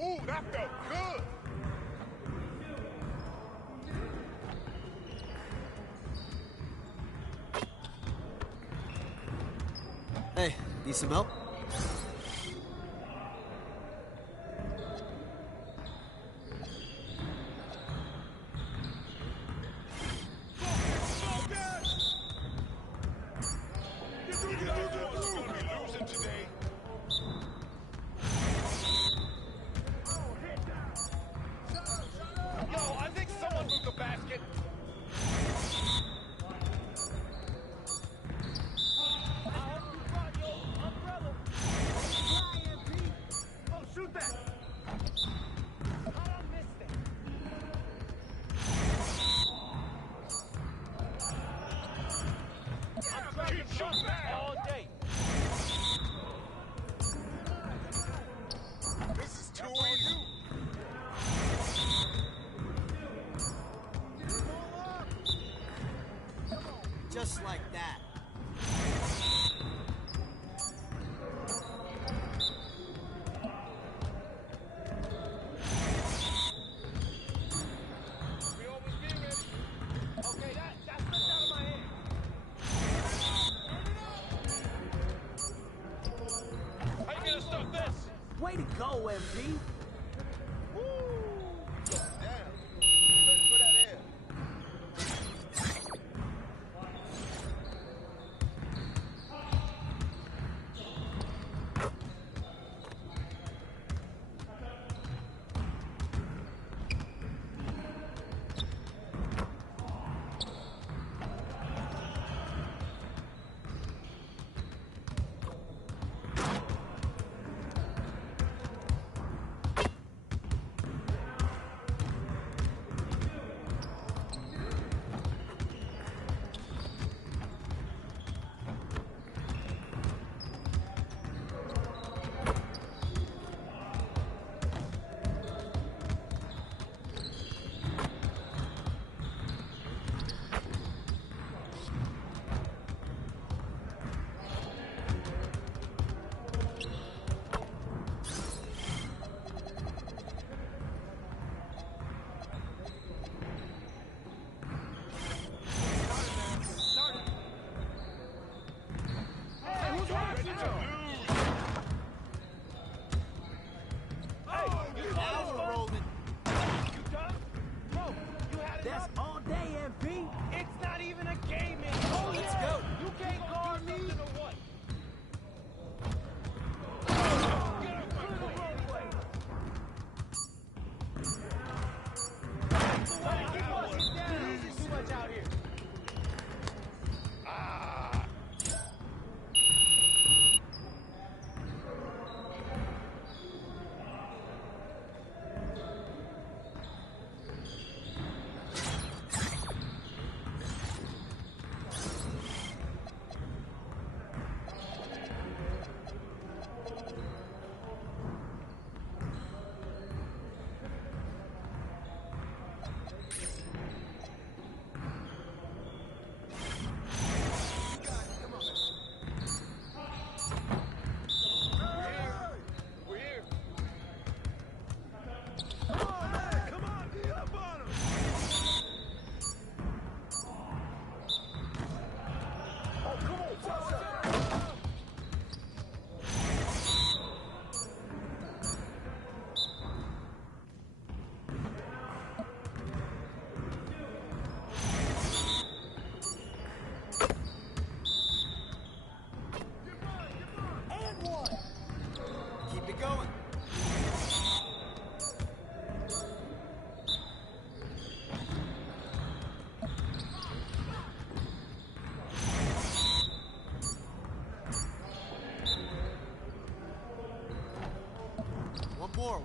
Ooh, that felt good. Hey, need some help? Just like that. We almost be ready. Okay, that slipped out of my hand. How you gonna stop this? Way to go, MP. Woo! Damn. Thanks for that air.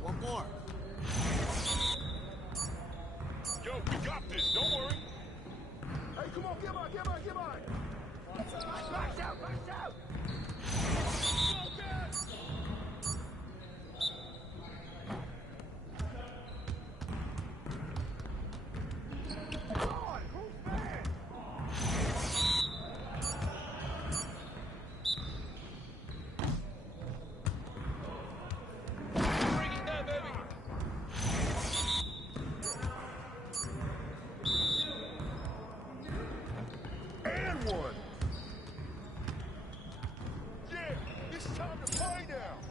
One more. Yo, we got this. Don't worry. Hey, come on, get by. Back out. Bring it down, baby. down.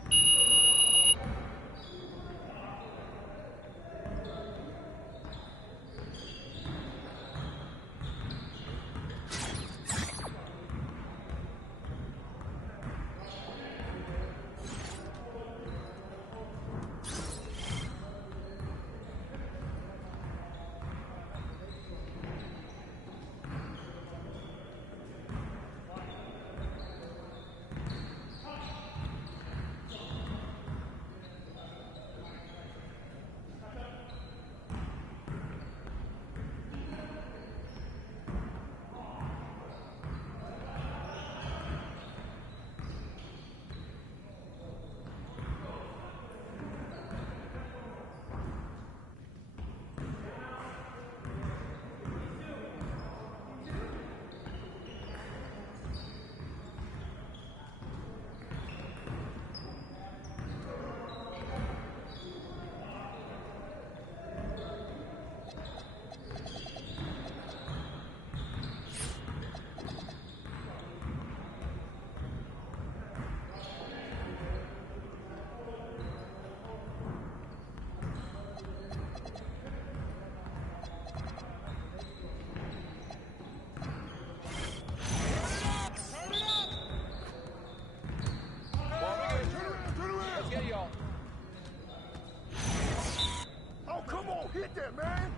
Hit that, man!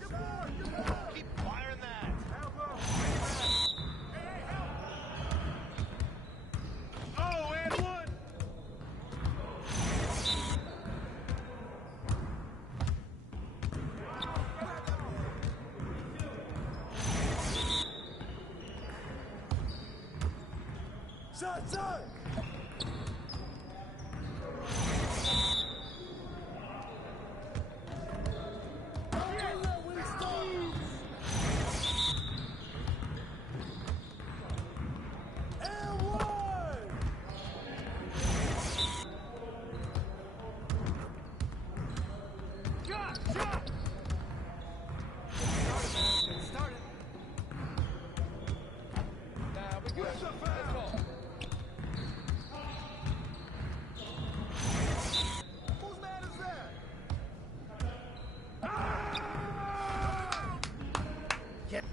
Get more! Get more! Keep firing that. Help up! Hey, help! Oh, and one. Shot, shot!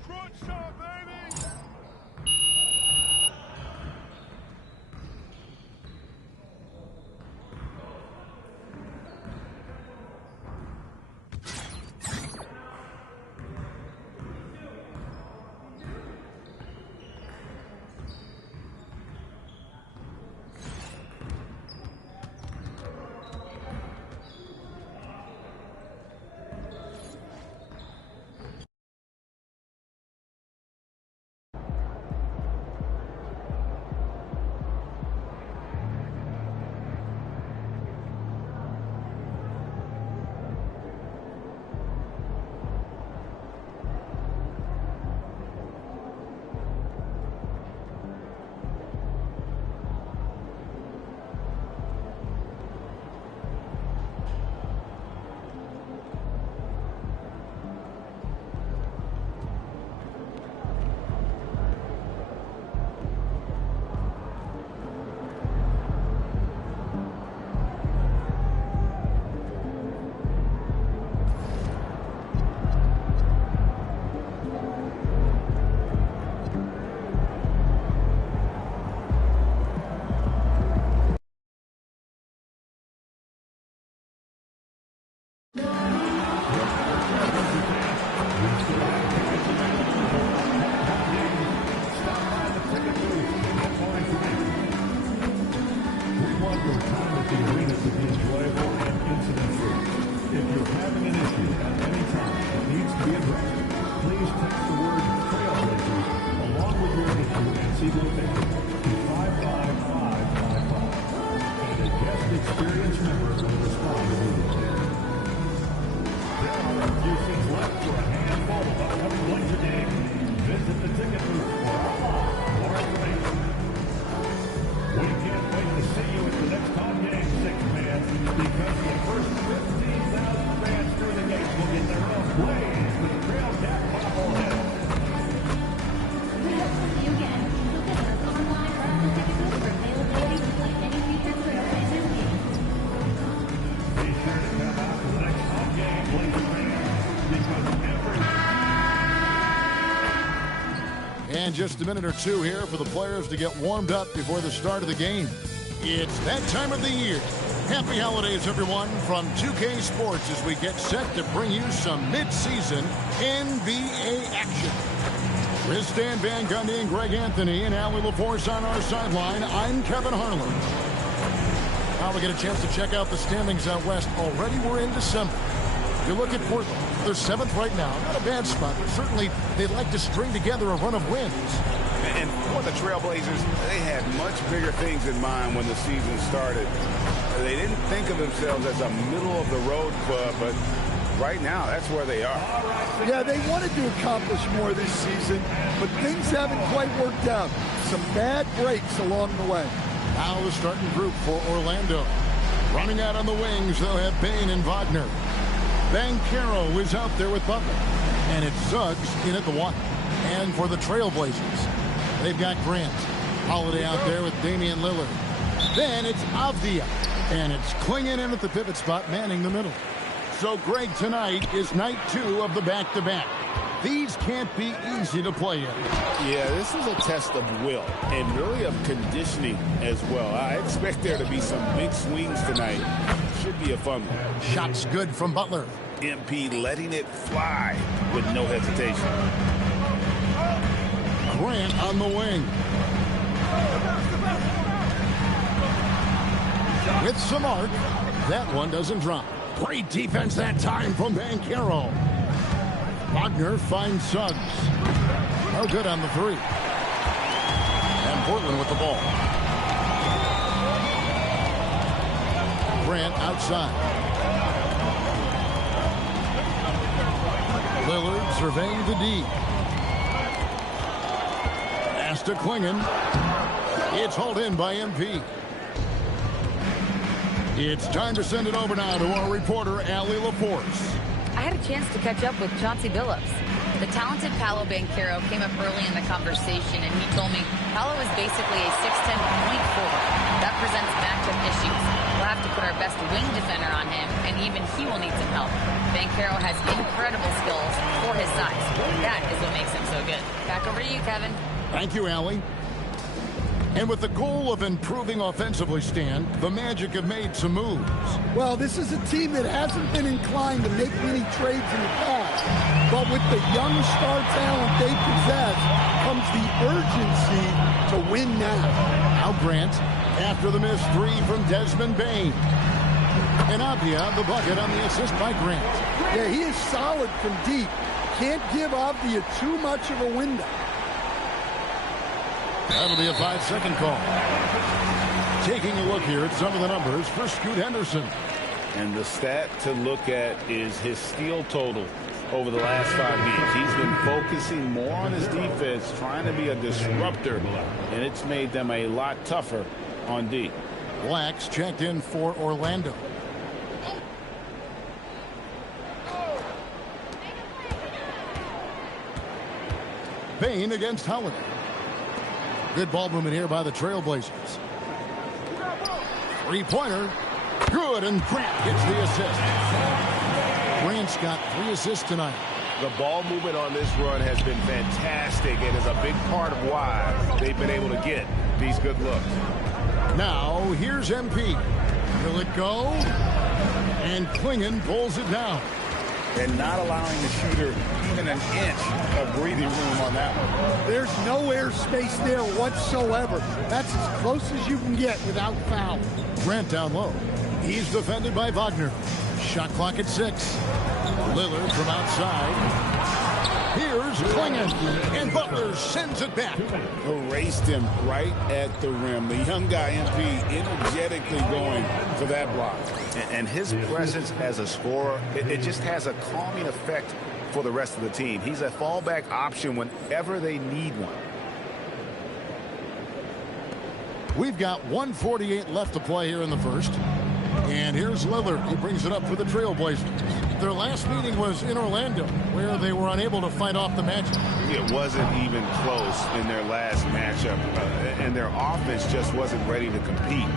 Crunch time, baby. And just a minute or two here for the players to get warmed up before the start of the game. It's that time of the year. Happy holidays, everyone, from 2K Sports as we get set to bring you some mid-season NBA action. With Stan Van Gundy and Greg Anthony and Allie LaForce on our sideline, I'm Kevin Harlan. Now we get a chance to check out the standings out west. Already we're in December. You look at Portland, they're 7th right now. Not a bad spot, but certainly they'd like to string together a run of wins. And for the Trailblazers, they had much bigger things in mind when the season started. They didn't think of themselves as a middle-of-the-road club, but right now, that's where they are. Yeah, they wanted to accomplish more this season, but things haven't quite worked out. Some bad breaks along the way. Now the starting group for Orlando. Running out on the wings, they'll have Bane and Wagner. Banchero is out there with Butler. And it's Suggs in at the 1. And for the Trailblazers, they've got Grant. Holiday out there with Damian Lillard. Then it's Avdia. And it's Klingon in at the pivot spot, manning the middle. So, Greg, tonight is night 2 of the back-to-back. These can't be easy to play in. Yeah, this is a test of will and really of conditioning as well. I expect there to be some big swings tonight. Should be a fun one. Shots good from Butler. MP letting it fly with no hesitation. Grant on the wing. With some arc, that one doesn't drop. Great defense that time from Banchero. Wagner finds Suggs. No good on the 3. And Portland with the ball. Grant outside. Lillard surveying the D. Pass to Klingon. It's hauled in by MP. It's time to send it over now to our reporter, Allie LaForce. I had a chance to catch up with Chauncey Billups. The talented Paolo Banchero came up early in the conversation, and he told me Paolo is basically a 6'10" point forward. That presents matchup issues. We'll have to put our best wing defender on him, and even he will need some help. Banchero has incredible skills for his size. That is what makes him so good. Back over to you, Kevin. Thank you, Allie. And with the goal of improving offensively, Stan, the Magic have made some moves. Well, this is a team that hasn't been inclined to make many trades in the past. But with the young star talent they possess comes the urgency to win now. Now Grant, after the missed 3 from Desmond Bane. And Avdia, the bucket on the assist by Grant. Yeah, he is solid from deep. Can't give Avdia too much of a window. That'll be a 5-second call. Taking a look here at some of the numbers for Scoot Henderson. And the stat to look at is his steal total over the last 5 games. He's been focusing more on his defense, trying to be a disruptor, and it's made them a lot tougher on D. Blacks checked in for Orlando. Bane against Holiday. Good ball movement here by the Trailblazers. 3-pointer. Good, and Grant gets the assist. Grant's got 3 assists tonight. The ball movement on this run has been fantastic and is a big part of why they've been able to get these good looks. Now, here's MP. Will it go? And Klingon pulls it down. And not allowing the shooter even an inch of breathing room on that one. There's no airspace there whatsoever. That's as close as you can get without foul. Grant down low. He's defended by Wagner. Shot clock at 6. Lillard from outside. Here's Klingon, and Butler sends it back. Erased him right at the rim. The young guy, MP, energetically going for that block. And his presence as a scorer, it just has a calming effect for the rest of the team. He's a fallback option whenever they need one. We've got 1:48 left to play here in the first. And here's Lillard. He brings it up for the Trailblazers. Their last meeting was in Orlando, where they were unable to fight off the matchup. It wasn't even close in their last matchup, and their offense just wasn't ready to compete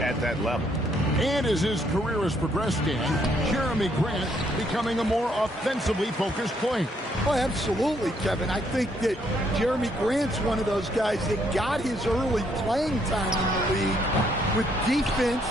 at that level. And as his career has progressed, Dan, Jeremy Grant becoming a more offensively focused player. Oh, absolutely, Kevin. I think that Jeremy Grant's one of those guys that got his early playing time in the league with defense,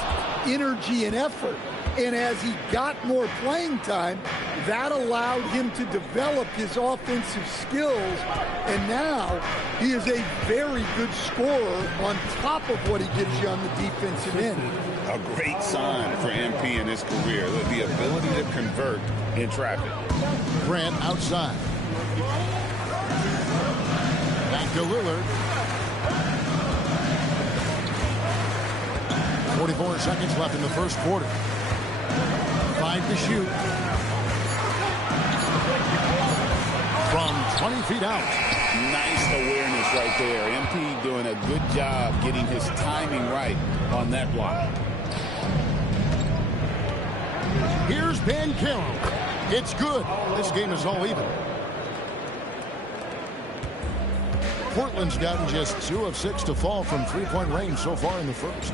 energy, and effort. And as he got more playing time, that allowed him to develop his offensive skills. And now he is a very good scorer on top of what he gives you on the defensive end. A great sign for MP in his career, the ability to convert in traffic. Grant outside. Back to Lillard. 44 seconds left in the first quarter. 5 to shoot. From 20 feet out. Nice awareness right there. MP doing a good job getting his timing right on that block. Here's Bancaro. It's good. This game is all even. Portland's gotten just 2 of 6 to fall from three-point range so far in the first.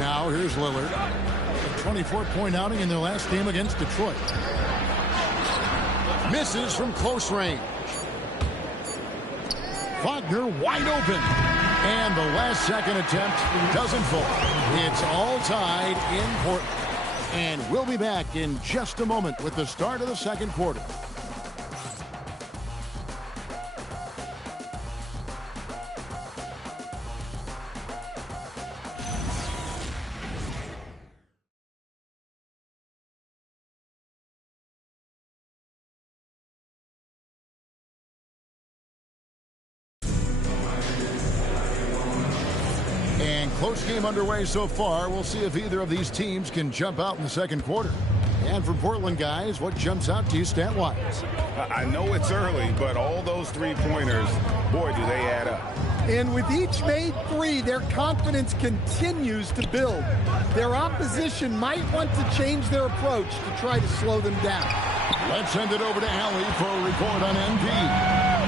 Now here's Lillard. A 24-point outing in their last game against Detroit. Misses from close range. Wagner wide open. And the last second attempt doesn't fall. It's all tied in Portland. And we'll be back in just a moment with the start of the second quarter. Close game underway so far. We'll see if either of these teams can jump out in the second quarter. And for Portland, guys, what jumps out to you stat-wise? I know it's early, but all those three-pointers, boy, do they add up. And with each made three, their confidence continues to build. Their opposition might want to change their approach to try to slow them down. Let's send it over to Allie for a report on NP.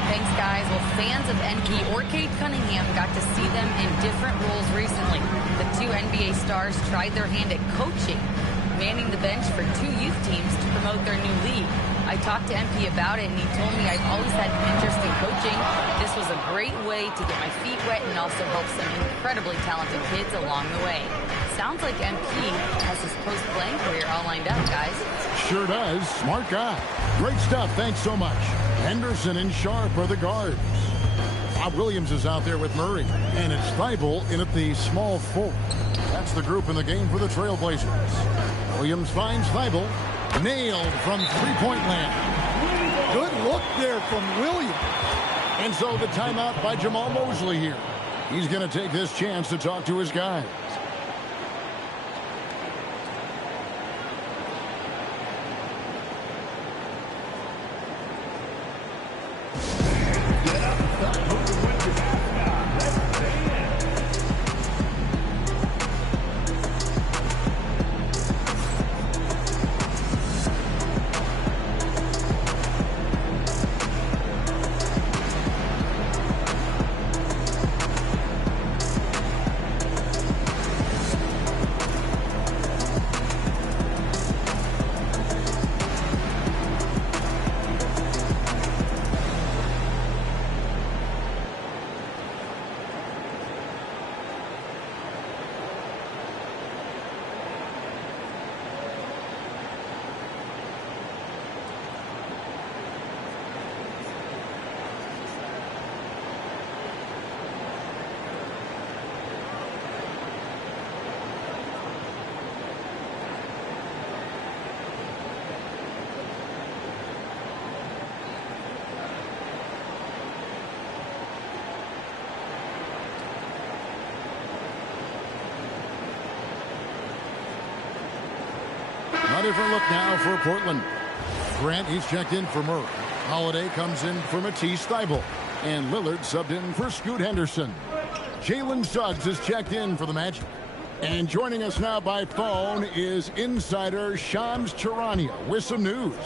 Thanks, guys. Well, fans of NP or Cade Cunningham got to see them in different roles recently. The two NBA stars tried their hand at coaching, manning the bench for 2 youth teams to promote their new league. I talked to MP about it, and he told me I've always had an interest in coaching. This was a great way to get my feet wet and also help some incredibly talented kids along the way. Sounds like MP has his post-playing career all lined up, guys. Sure does. Smart guy. Great stuff. Thanks so much. Henderson and Sharp are the guards. Bob Williams is out there with Murray. And it's Thibault in at the small forward. That's the group in the game for the Trailblazers. Williams finds Thibault. Nailed from three-point land. Good look there from Williams. And so the timeout by Jamal Mosley here. He's going to take this chance to talk to his guys. A different look now for Portland. Grant, he's checked in for Murray. Holiday comes in for Matisse Thybulle. And Lillard subbed in for Scoot Henderson. Jalen Suggs is checked in for the Magic. And joining us now by phone is insider Shams Charania with some news.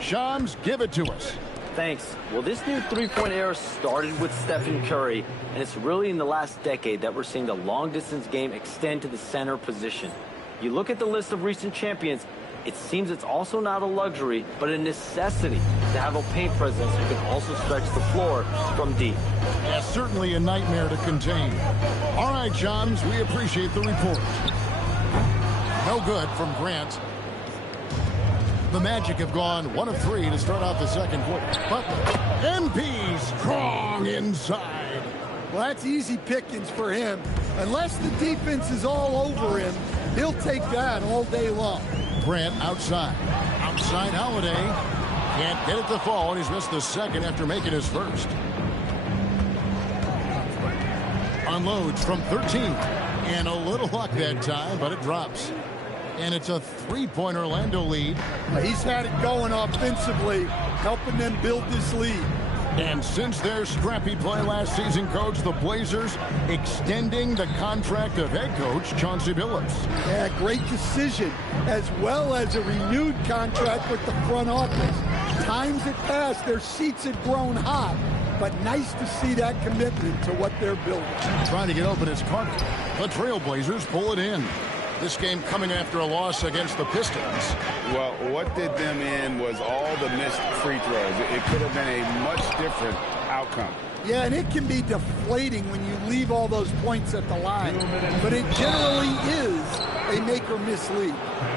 Shams, give it to us. Thanks. Well, this new three-point era started with Stephen Curry, and it's really in the last decade that we're seeing the long-distance game extend to the center position. You look at the list of recent champions, it seems it's also not a luxury, but a necessity to have a paint presence who can also stretch the floor from deep. Yeah, certainly a nightmare to contain. All right, Johns, we appreciate the report. No good from Grant. The Magic have gone 1 of 3 to start out the second quarter. Butler, MP strong inside. Well, that's easy pickings for him. Unless the defense is all over him, he'll take that all day long. Grant outside. Outside Holiday. Can't get it to fall, and he's missed the second after making his first. Unloads from 13. And a little luck that time, but it drops. And it's a 3-point Orlando lead. He's had it going offensively, helping them build this lead. And since their scrappy play last season, Coach, the Blazers extending the contract of head coach Chauncey Billups. Yeah, great decision, as well as a renewed contract with the front office. Times had passed, their seats had grown hot, but nice to see that commitment to what they're building. Trying to get open is Carter. The Trailblazers pull it in. This game coming after a loss against the Pistons. Well, what did them in was all the missed free throws. It could have been a much different outcome. Yeah, and it can be deflating when you leave all those points at the line. But it generally is a make-or-miss lead.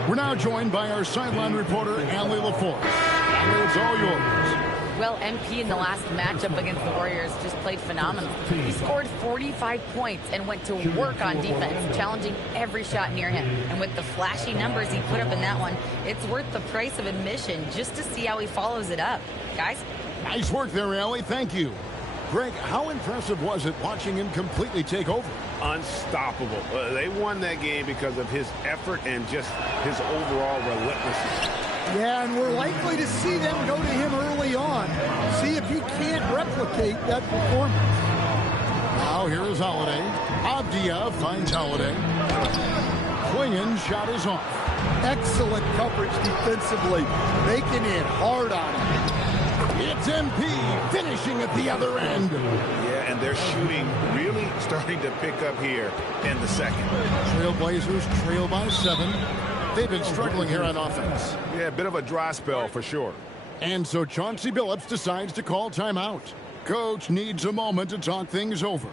We're now joined by our sideline reporter, Allie LaForce. Allie, it's all yours. Well, MP in the last matchup against the Warriors just played phenomenal. He scored 45 points and went to work on defense, challenging every shot near him. And with the flashy numbers he put up in that one, it's worth the price of admission just to see how he follows it up. Guys? Nice work there, Allie. Thank you. Greg, how impressive was it watching him completely take over? Unstoppable. They won that game because of his effort and just his overall relentlessness. Yeah, and we're likely to see them go to him early on. See if he can't replicate that performance. Now here is Holiday. Avdia finds Holiday. Klingen's shot is off. Excellent coverage defensively, making it hard on him. It's MP finishing at the other end. Yeah, and their shooting really starting to pick up here in the second. Trailblazers trail by 7. They've been struggling here on offense. Yeah, a bit of a dry spell for sure. And so Chauncey Billups decides to call timeout. Coach needs a moment to talk things over.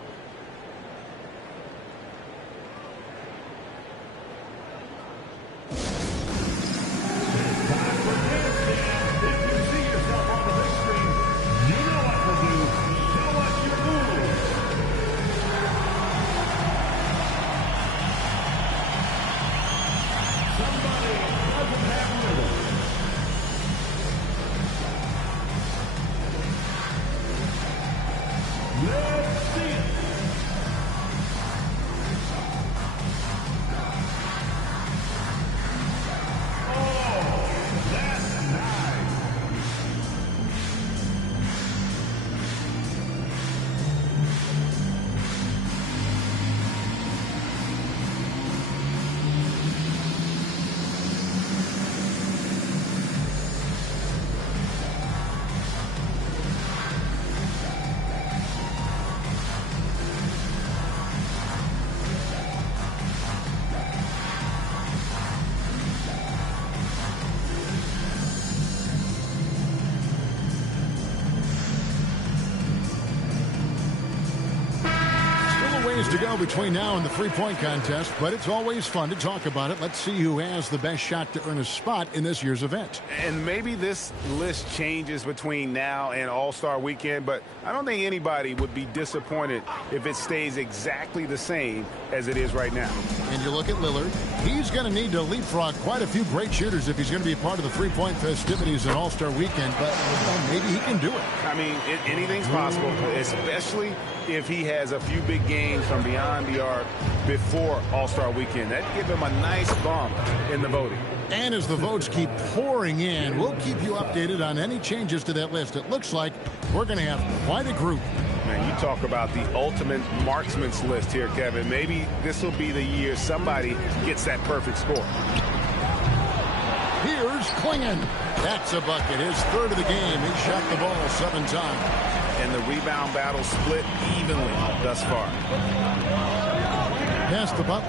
To go between now and the three-point contest, but it's always fun to talk about it. Let's see who has the best shot to earn a spot in this year's event. And maybe this list changes between now and All-Star Weekend, but I don't think anybody would be disappointed if it stays exactly the same as it is right now. And you look at Lillard, he's going to need to leapfrog quite a few great shooters if he's going to be a part of the three-point festivities in All-Star Weekend, but maybe he can do it. I mean, anything's possible, especially if he has a few big games from beyond the arc before All-Star Weekend. That'd give him a nice bump in the voting. And as the votes keep pouring in, we'll keep you updated on any changes to that list. It looks like we're going to have quite a group. Man, you talk about the ultimate marksman's list here, Kevin. Maybe this will be the year somebody gets that perfect score. Here's Here's Klingon. That's a bucket. His third of the game. He shot the ball 7 times. And the rebound battle split evenly thus far. Pass the buck.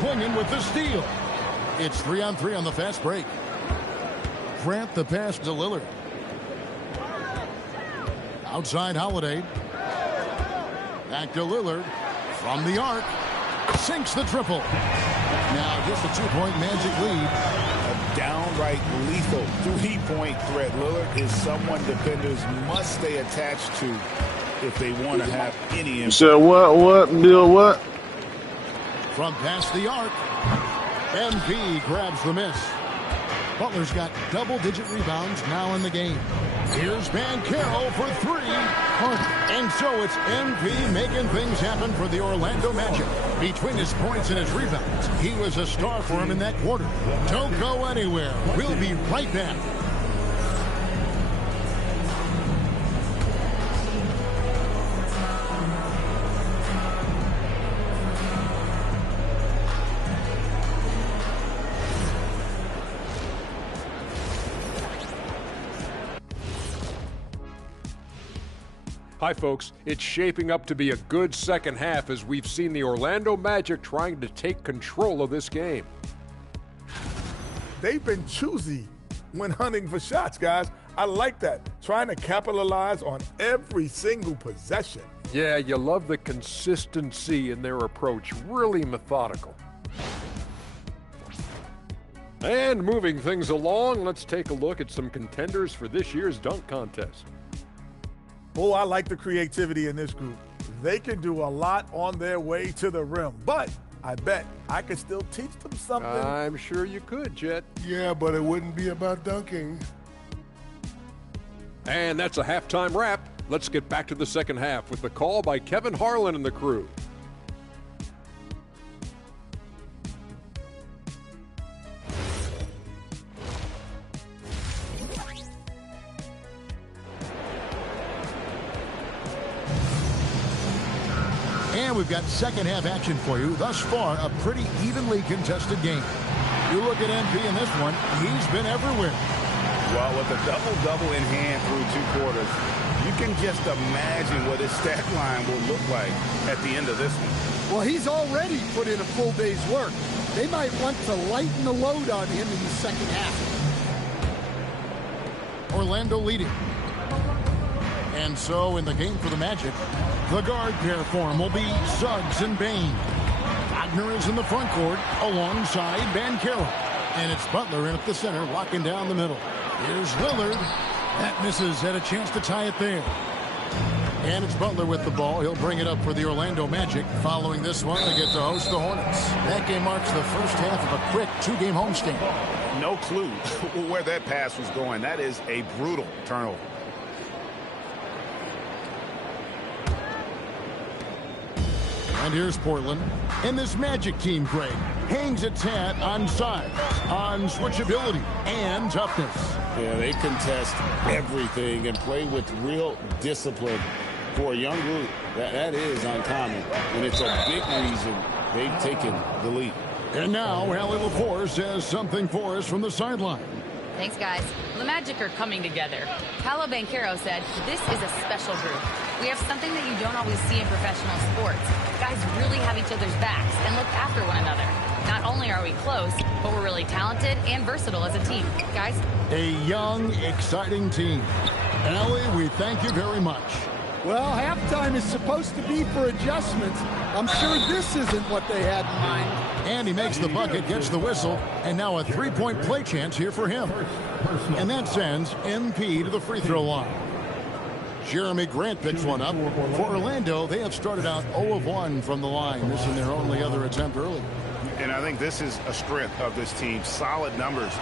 Klingon with the steal. It's 3-on-3 on the fast break. Grant the pass to Lillard. Outside Holiday. Back to Lillard. From the arc. Sinks the triple. Now just a 2-point Magic lead. A downright lethal 3-point threat. Lillard is someone defenders must stay attached to if they want to have any impact. So what, Bill, what? From past the arc. MP grabs the miss. Butler's got double-digit rebounds now in the game. Here's Banchero for 3. And so it's MP making things happen for the Orlando Magic. Between his points and his rebounds, he was a star for him in that quarter. Don't go anywhere. We'll be right back. Hi, folks. It's shaping up to be a good second half as we've seen the Orlando Magic trying to take control of this game. They've been choosy when hunting for shots, guys. I like that. Trying to capitalize on every single possession. Yeah, you love the consistency in their approach. Really methodical. And moving things along, let's take a look at some contenders for this year's dunk contest. Oh, I like the creativity in this group. They can do a lot on their way to the rim, but I bet I could still teach them something. I'm sure you could, Jet. Yeah, but it wouldn't be about dunking. And that's a halftime wrap. Let's get back to the second half with the call by Kevin Harlan and the crew. And we've got second half action for you. Thus far, a pretty evenly contested game. You look at MP in this one, he's been everywhere. Well, with a double-double in hand through 2 quarters, you can just imagine what his stat line will look like at the end of this one. Well, he's already put in a full day's work. They might want to lighten the load on him in the second half. Orlando leading. And so in the game for the Magic, the guard pair form will be Suggs and Bain. Wagner is in the front court alongside Banchero. And it's Butler in at the center, locking down the middle. Here's Lillard. That misses. Had a chance to tie it there. And it's Butler with the ball. He'll bring it up for the Orlando Magic. Following this one, they get to host the Hornets. That game marks the first half of a quick 2-game homestand. No clue where that pass was going. That is a brutal turnover. And here's Portland. And this Magic team, Greg, hangs its hat on size, on switchability, and toughness. Yeah, they contest everything and play with real discipline. For a young group, that is uncommon. And it's a big reason they've taken the lead. And now, Allie LaForce has something for us from the sideline. Thanks, guys. The Magic are coming together. Paolo Banchero said, "This is a special group. We have something that you don't always see in professional sports. Guys really have each other's backs and look after one another. Not only are we close, but we're really talented and versatile as a team. Guys?" A young, exciting team. Allie, we thank you very much. Well, halftime is supposed to be for adjustments. I'm sure this isn't what they had in mind. And he makes the bucket, gets the whistle, and now a 3-point play chance here for him. And that sends MP to the free throw line. Jeremy Grant picks one up. For Orlando, they have started out 0 of 1 from the line, missing their only other attempt early. And I think this is a strength of this team. Solid numbers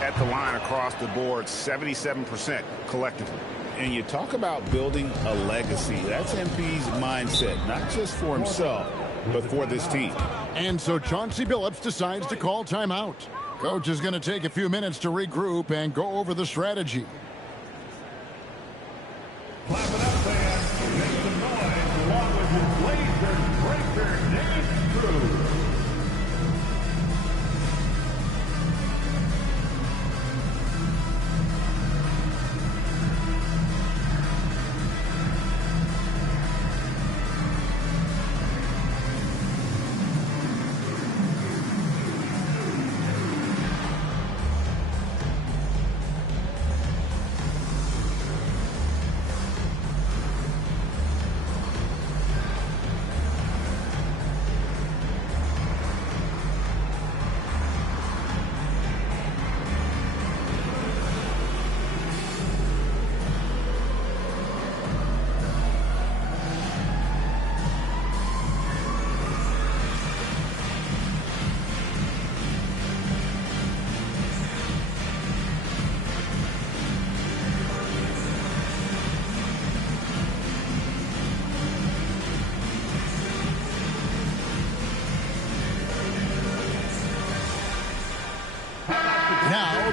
at the line across the board, 77% collectively. And you talk about building a legacy. That's MP's mindset, not just for himself, but for this team. And so Chauncey Billups decides to call timeout. Coach is going to take a few minutes to regroup and go over the strategy. Clap it up, fans. Make some noise along with your Blazers breaker, Nate Cruz.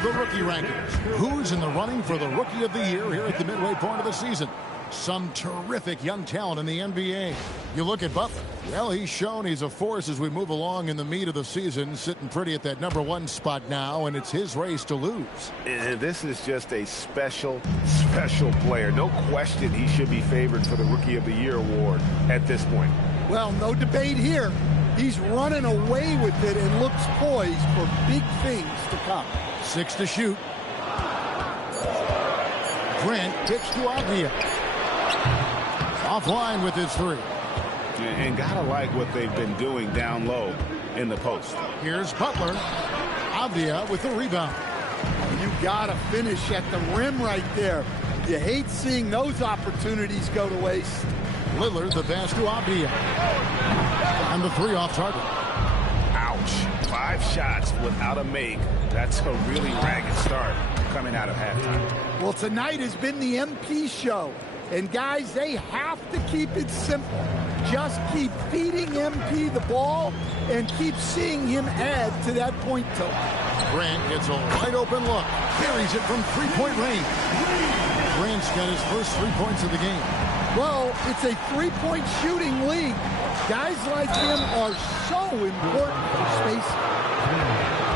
the rookie rankings. Who's in the running for the Rookie of the Year here at the midway point of the season? Some terrific young talent in the NBA. You look at Butler. Well, he's shown he's a force as we move along in the meat of the season, sitting pretty at that #1 spot now, and it's his race to lose. And this is just a special player. No question he should be favored for the Rookie of the Year award at this point. Well, no debate here. He's running away with it and looks poised for big things to come. 6 to shoot. Grant kicks to Avdia. Offline with his 3. And gotta like what they've been doing down low in the post. Here's Butler. Avdia with the rebound. You gotta finish at the rim right there. You hate seeing those opportunities go to waste. Lillard the pass to Avdia. And the 3 off target. Ouch. 5 shots without a make. That's a really ragged start coming out of halftime. Well, tonight has been the MP show. And guys, they have to keep it simple. Just keep feeding MP the ball and keep seeing him add to that point total. Grant gets a wide open look. Carries it from 3-point range. Grant's got his first 3 points of the game. Well, it's a 3-point shooting league. Guys like him are so important for space.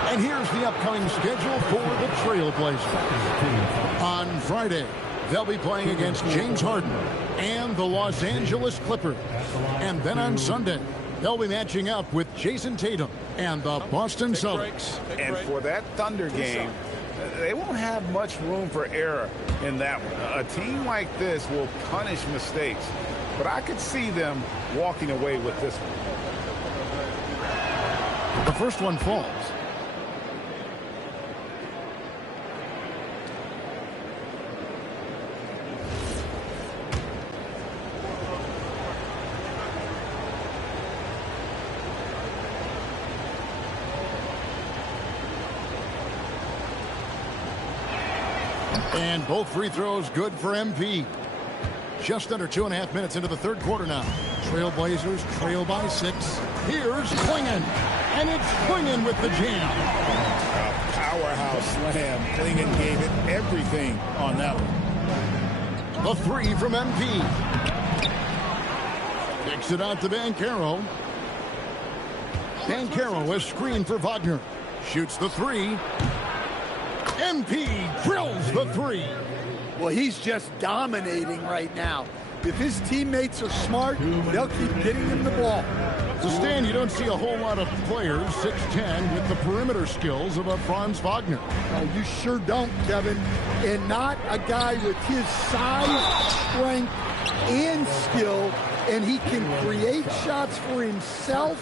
And here's the upcoming schedule for the Trailblazers. On Friday, they'll be playing against James Harden and the Los Angeles Clippers. And then on Sunday, they'll be matching up with Jason Tatum and the Boston Celtics. And for that Thunder game, they won't have much room for error in that one. A team like this will punish mistakes, but I could see them walking away with this one. The first one falls. And both free throws good for MP. Just under 2.5 minutes into the third quarter now. Trailblazers trail by 6. Here's Klingon. And it's Klingon with the jam. A powerhouse slam. Klingon gave it everything on that one. The 3 from MP. Kicks it out to Banchero. Banchero is screened for Wagner. Shoots the 3. MP drills the 3. Well, he's just dominating right now. If his teammates are smart, they'll keep getting him the ball. So, Stan, you don't see a whole lot of players 6'10" with the perimeter skills of a Franz Wagner. Oh, you sure don't, Kevin. And not a guy with his size, strength, and skill. And he can create shots for himself.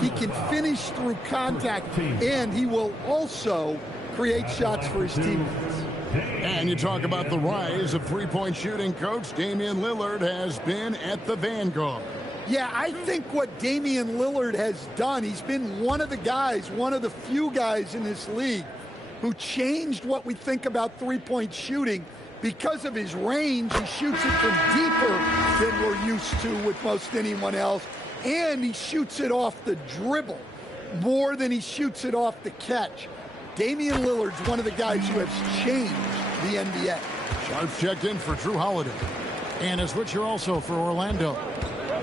He can finish through contact. And he will also create shots for his teammates. And you talk about the rise of three-point shooting, Coach. Damian Lillard has been at the vanguard. Yeah, I think what Damian Lillard has done, he's been one of the guys, one of the few guys in this league who changed what we think about three-point shooting. Because of his range, he shoots it from deeper than we're used to with most anyone else. And he shoots it off the dribble more than he shoots it off the catch. Damian Lillard's one of the guys who has changed the NBA. Sharps checked in for Drew Holiday. And a switch here also for Orlando.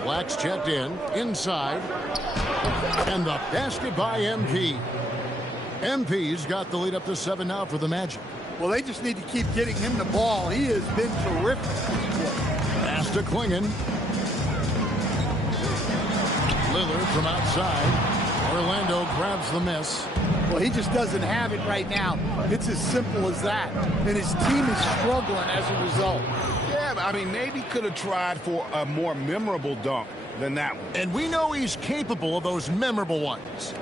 Black's checked in, inside. And the basket by MP. MP's got the lead up to 7 now for the Magic. Well, they just need to keep getting him the ball. He has been terrific. Pass to Klingon. Lillard from outside. Orlando grabs the miss. Well, he just doesn't have it right now. It's as simple as that. And his team is struggling as a result. Yeah, I mean, maybe could have tried for a more memorable dunk than that one. And we know he's capable of those memorable ones.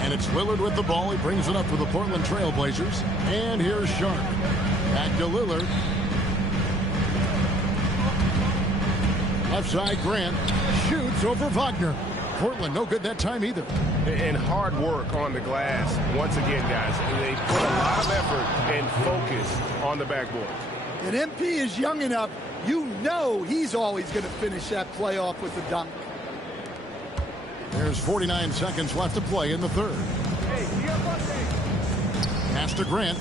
And it's Lillard with the ball. He brings it up for the Portland Trailblazers. And here's Sharp. Back to Lillard. Left side, Grant shoots over Wagner. Portland, no good that time either. And hard work on the glass. Once again, guys, they put a lot of effort and focus on the backboard. And MP is young enough, you know he's always going to finish that play off with a dunk. There's 49 seconds left to play in the third. Pass to Grant.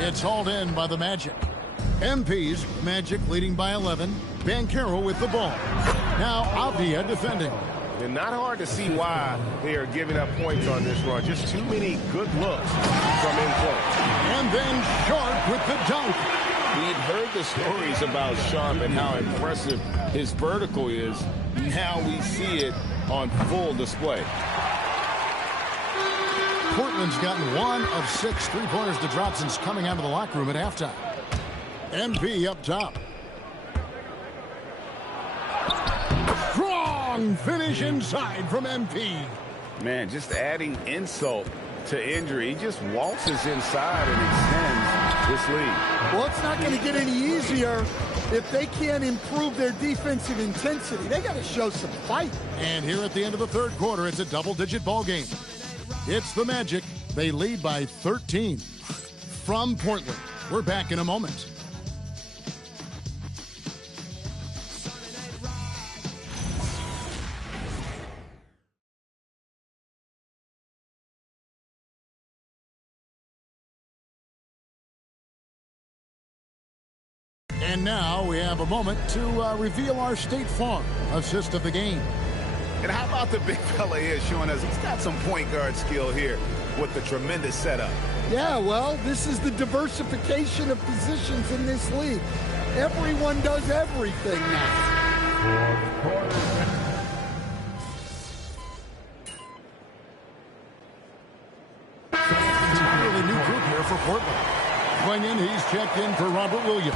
It's hauled in by the Magic. MP's Magic leading by 11. Banchero with the ball. Now Avdia defending. And not hard to see why they are giving up points on this run. Just too many good looks from in play. And then Sharp with the dunk. We've heard the stories about Sharp and how impressive his vertical is. Now we see it on full display. Portland's gotten 1 of 6 three-pointers to drop since coming out of the locker room at halftime. MP up top. Strong finish inside from MP. Man, just adding insult to injury. He just waltzes inside and extends this lead. Well, it's not going to get any easier if they can't improve their defensive intensity. They got to show some fight. And here at the end of the third quarter, it's a double-digit ball game. It's the Magic. They lead by 13 from Portland. We're back in a moment. And now we have a moment to reveal our State Farm assist of the game. And how about the big fella here showing us he's got some point guard skill here with the tremendous setup. Yeah, well, this is the diversification of positions in this league. Everyone does everything now. Entirely new group here for Portland. Clingan, he's checked in for Robert Williams.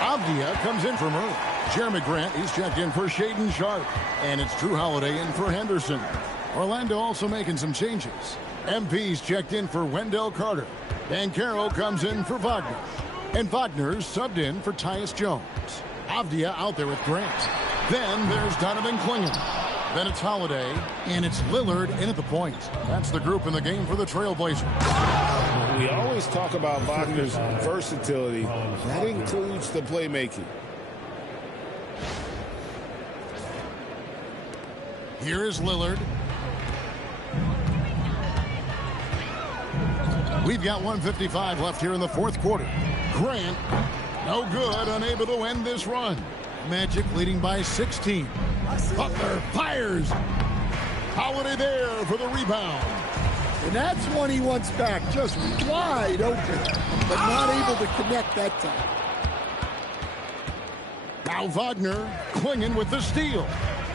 Avdia comes in for Murray. Jeremy Grant, he's checked in for Shaden Sharp. And it's Drew Holiday in for Henderson. Orlando also making some changes. MP's checked in for Wendell Carter. Banchero comes in for Wagner. And Wagner's subbed in for Tyus Jones. Avdia out there with Grant. Then there's Donovan Clingan. Then it's Holiday. And it's Lillard in at the point. That's the group in the game for the Trailblazers. We always talk about Wagner's versatility. That includes the playmaking. Here is Lillard. We've got 1:55 left here in the fourth quarter. Grant, no good, unable to end this run. Magic leading by 16. Butler fires. Holiday there for the rebound. And that's one he wants back, just wide open, but not able to connect that time. Now Wagner, Clingan with the steal.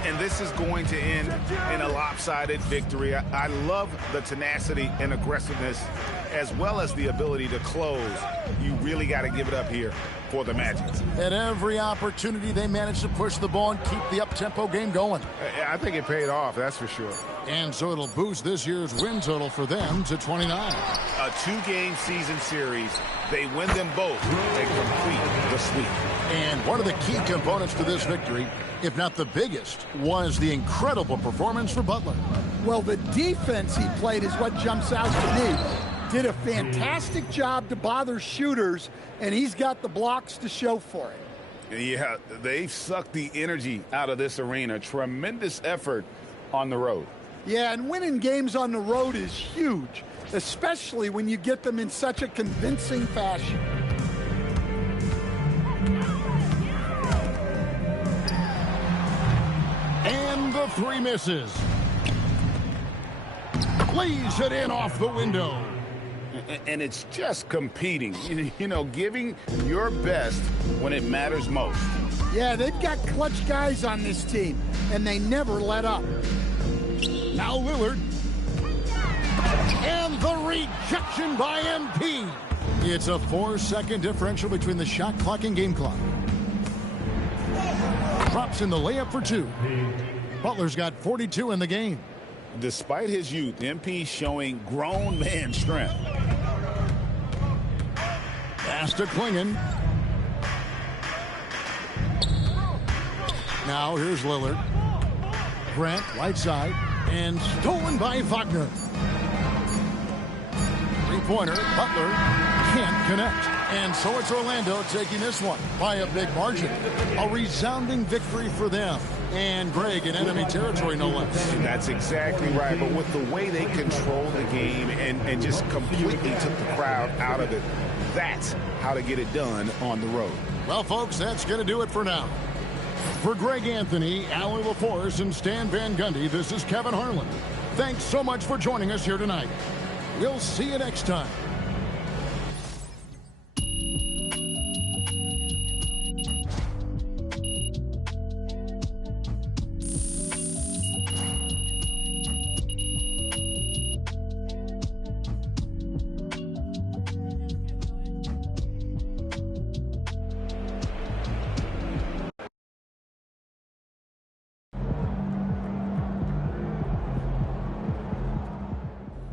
And this is going to end in a lopsided victory. I love the tenacity and aggressiveness as well as the ability to close. You really got to give it up here for the Magic. At every opportunity, they managed to push the ball and keep the up-tempo game going. I think it paid off, that's for sure. And so it'll boost this year's win total for them to 29. A 2-game season series. They win them both. They complete the sweep. And one of the key components to this victory, if not the biggest, was the incredible performance for Butler. Well, the defense he played is what jumps out to me. Did a fantastic job to bother shooters, and he's got the blocks to show for it. Yeah, they've sucked the energy out of this arena. Tremendous effort on the road. Yeah, and winning games on the road is huge, especially when you get them in such a convincing fashion. And the three misses. Lays it in off the window. And it's just competing, you know, giving your best when it matters most. Yeah, they've got clutch guys on this team, and they never let up. Now Lillard. And the rejection by MP. It's a 4-second differential between the shot clock and game clock. Drops in the layup for 2. Butler's got 42 in the game. Despite his youth, MP showing grown man strength. Pass to Clingan. Now here's Lillard. Grant, right side, and stolen by Wagner. Three-pointer, Butler can't connect. And so it's Orlando taking this one by a big margin. A resounding victory for them. And Greg in enemy territory, no less. That's exactly right. But with the way they controlled the game and just completely took the crowd out of it, that's how to get it done on the road. Well, folks, that's going to do it for now. For Greg Anthony, Allie LaForce, and Stan Van Gundy, this is Kevin Harlan. Thanks so much for joining us here tonight. We'll see you next time.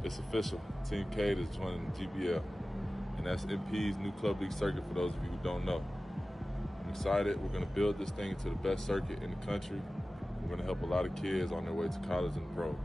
It's official. Team K is joining GBL, and that's MP's new club league circuit for those of you who don't know. I'm excited. We're going to build this thing into the best circuit in the country. We're going to help a lot of kids on their way to college and pros.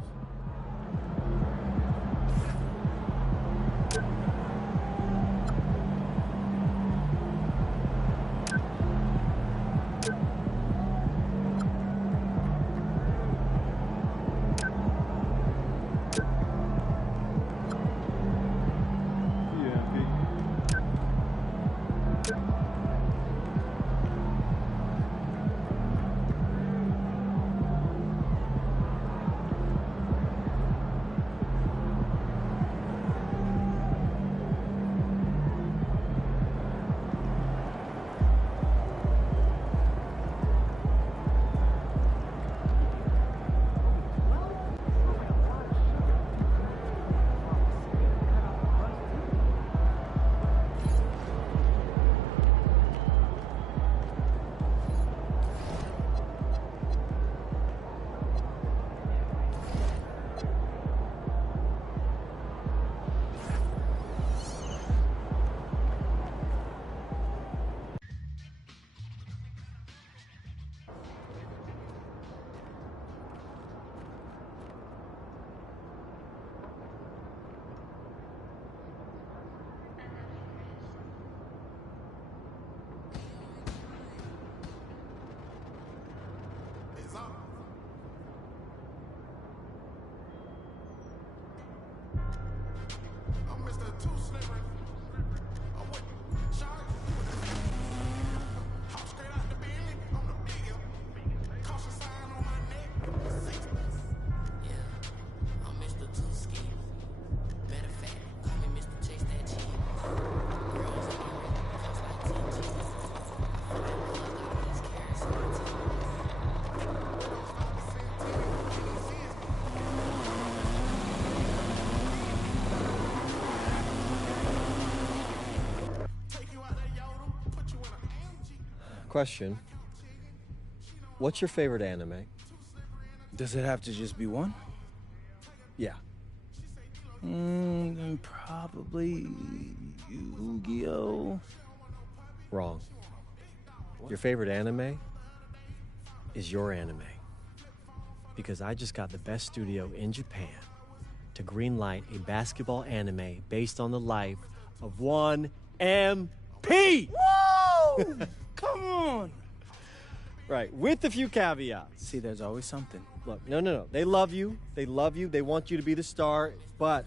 Question. What's your favorite anime? Does it have to just be one? Yeah. Probably Yu-Gi-Oh! Wrong. Your favorite anime is your anime. Because I just got the best studio in Japan to greenlight a basketball anime based on the life of one MP! Whoa! Come on! Right, with a few caveats. See, there's always something. Look, no. They love you. They love you. They want you to be the star, but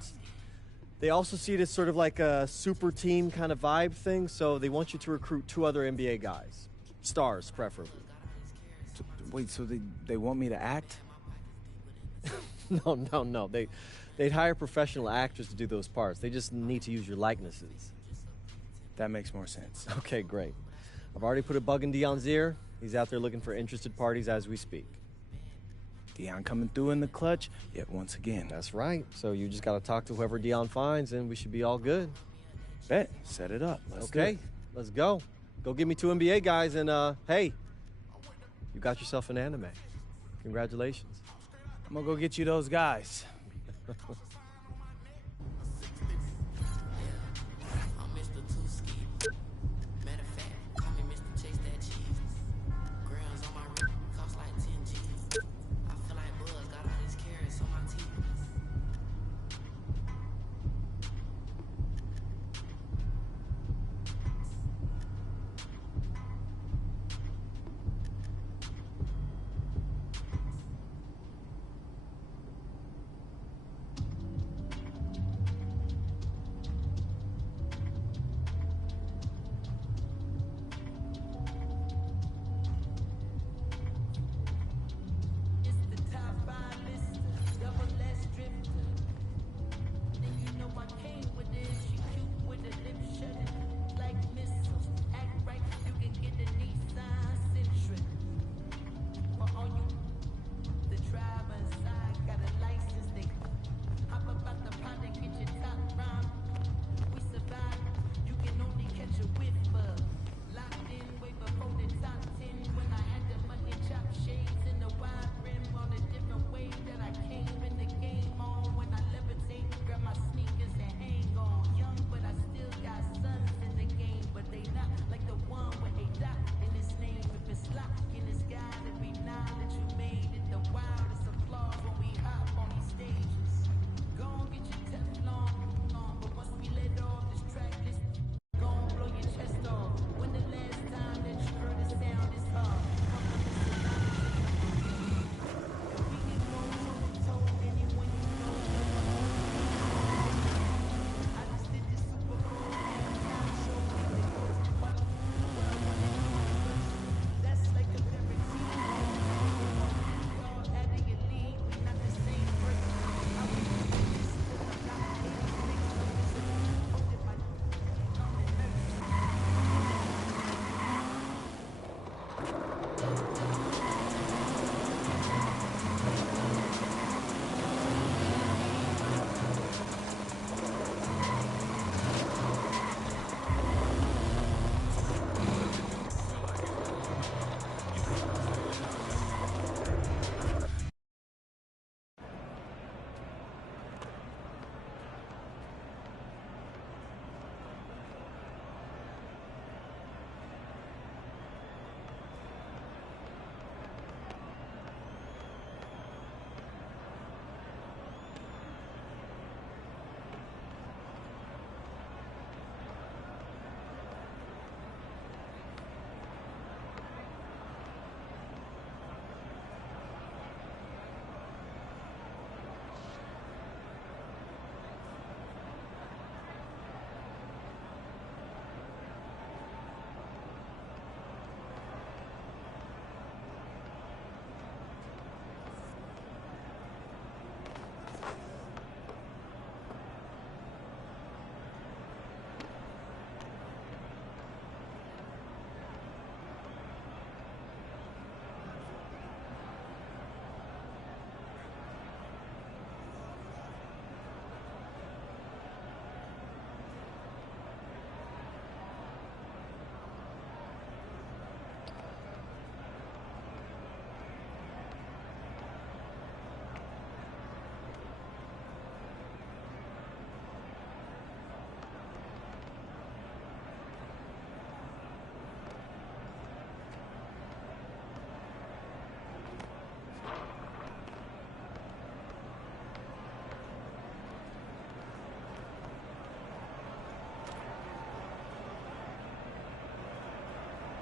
they also see it as sort of like a super team kind of vibe thing, so they want you to recruit 2 other NBA guys. Stars, preferably. Wait, so they want me to act? No. They'd hire professional actors to do those parts. They just need to use your likenesses. That makes more sense. Okay, great. I've already put a bug in Dion's ear. He's out there looking for interested parties as we speak. Dion coming through in the clutch yet once again. That's right. So you just got to talk to whoever Dion finds, and we should be all good. Bet. Set it up. Okay, let's go. Go give me 2 NBA guys, and hey, you got yourself an anime. Congratulations. I'm going to go get you those guys.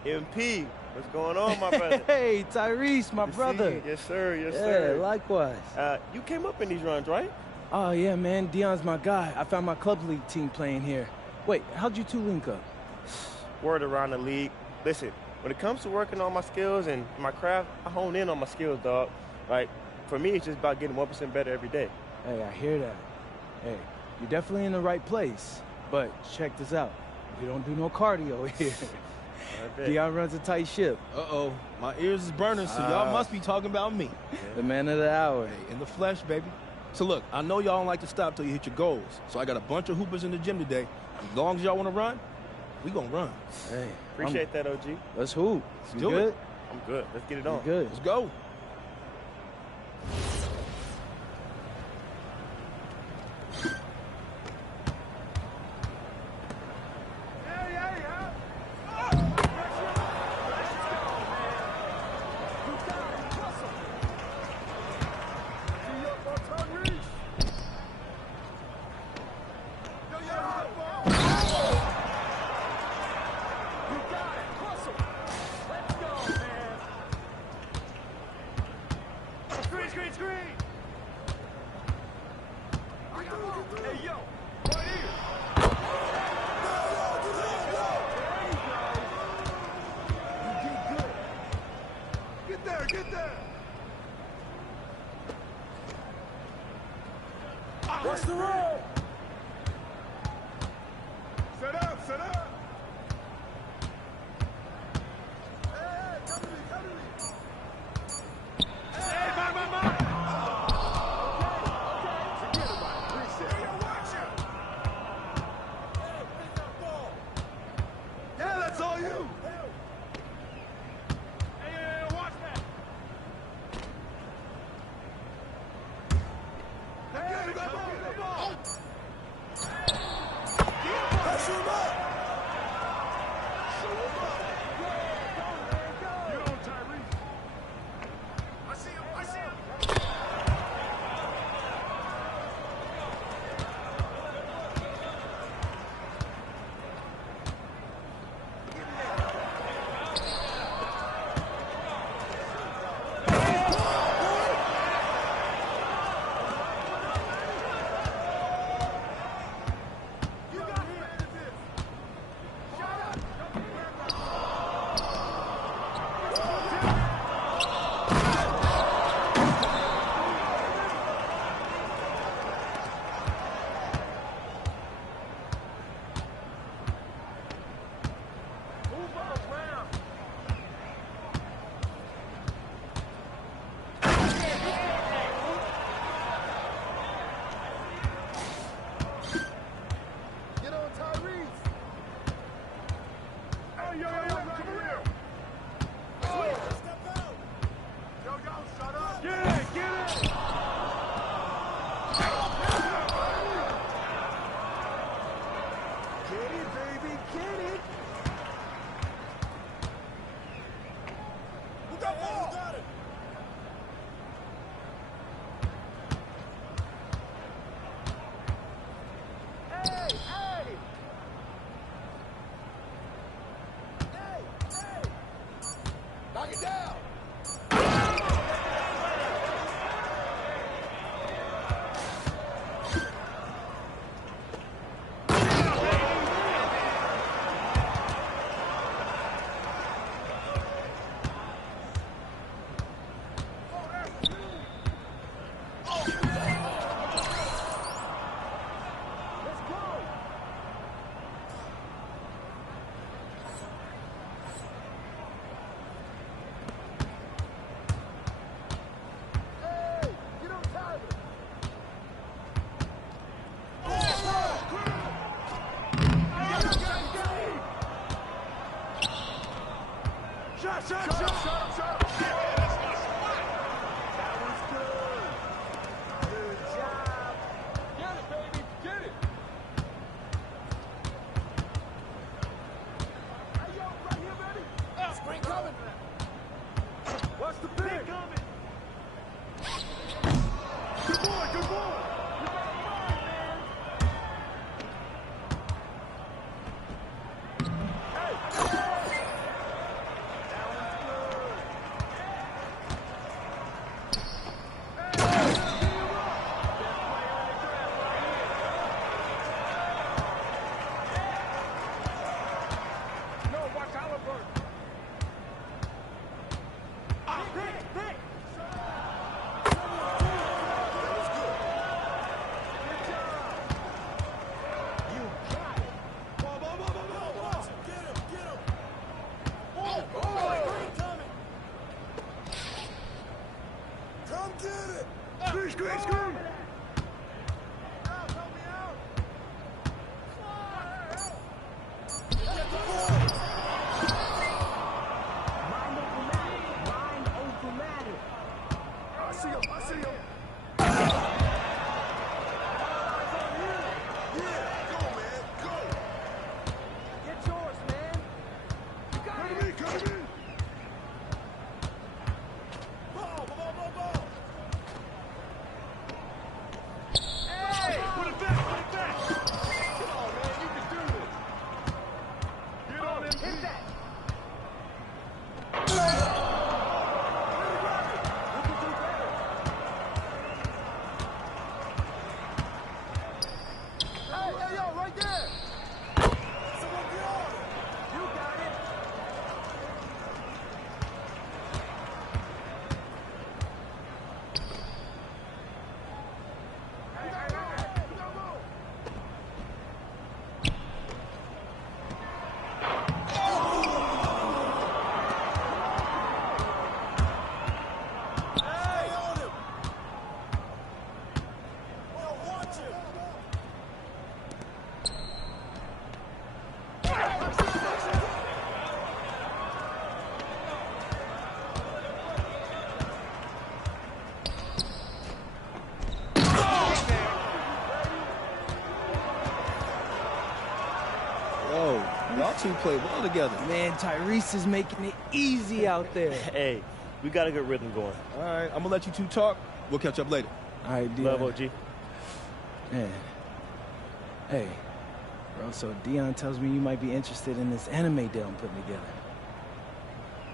MP, what's going on, my brother? Hey, Tyrese, my brother. Yes, sir. Yes, yeah, sir. Likewise. You came up in these runs, right? Oh, yeah, man. Dion's my guy. I found my club league team playing here. Wait, how'd you two link up? Word around the league. Listen, when it comes to working on my skills and my craft, I hone in on my skills, dog. Like, for me, it's just about getting 1% better every day. Hey, I hear that. Hey, you're definitely in the right place. But check this out. We don't do no cardio here. Dion runs a tight ship. Uh-oh. My ears is burning, so y'all must be talking about me. The man of the hour. Hey, in the flesh, baby. So look, I know y'all don't like to stop till you hit your goals. So I got a bunch of hoopers in the gym today. As long as y'all want to run, we gonna run. Hey, appreciate that, OG. Let's hoop. Let's do it. I'm good. Let's get it on. Good. Let's go. What's the roll? Set up, set up. Hey, come to me, come to me. Hey, mine. Okay. Forget about it. Reset. Hey, watch it. Hey, pick that ball. Yeah, that's all you. Hey, watch that. Hey, come on. Pressure him up! Show him up! Get on, Tyrese! I see him! Knock it down! Bro, y'all two play well together. Man, Tyrese is making it easy out there. Hey, we got a good rhythm going. All right, I'm going to let you two talk. We'll catch up later. All right, Dion. Love, OG. Man. Hey, bro, so Dion tells me you might be interested in this anime deal I'm putting together.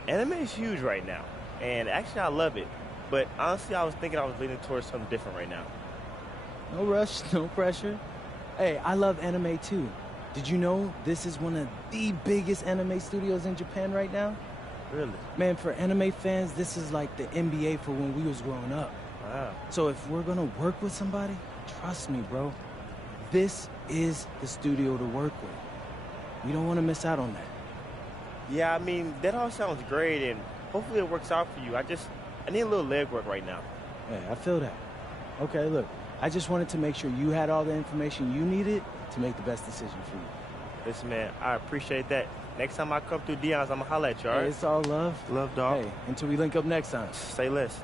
Anime is huge right now, and actually I love it. But honestly, I was thinking I was leaning towards something different right now. No rush, no pressure. Hey, I love anime too. Did you know this is one of the biggest anime studios in Japan right now? Really? Man, for anime fans, this is like the NBA for when we was growing up. Wow. So if we're gonna work with somebody, trust me, bro, this is the studio to work with. We don't want to miss out on that. Yeah, I mean, that all sounds great, and hopefully it works out for you. I need a little legwork right now. Yeah, I feel that. Okay, look, I just wanted to make sure you had all the information you needed to make the best decision for you. Listen, man, I appreciate that. Next time I come through Dion's, I'm going to holler at you, all right? Hey, it's all love. Love, dog. Hey, until we link up next time. Say less.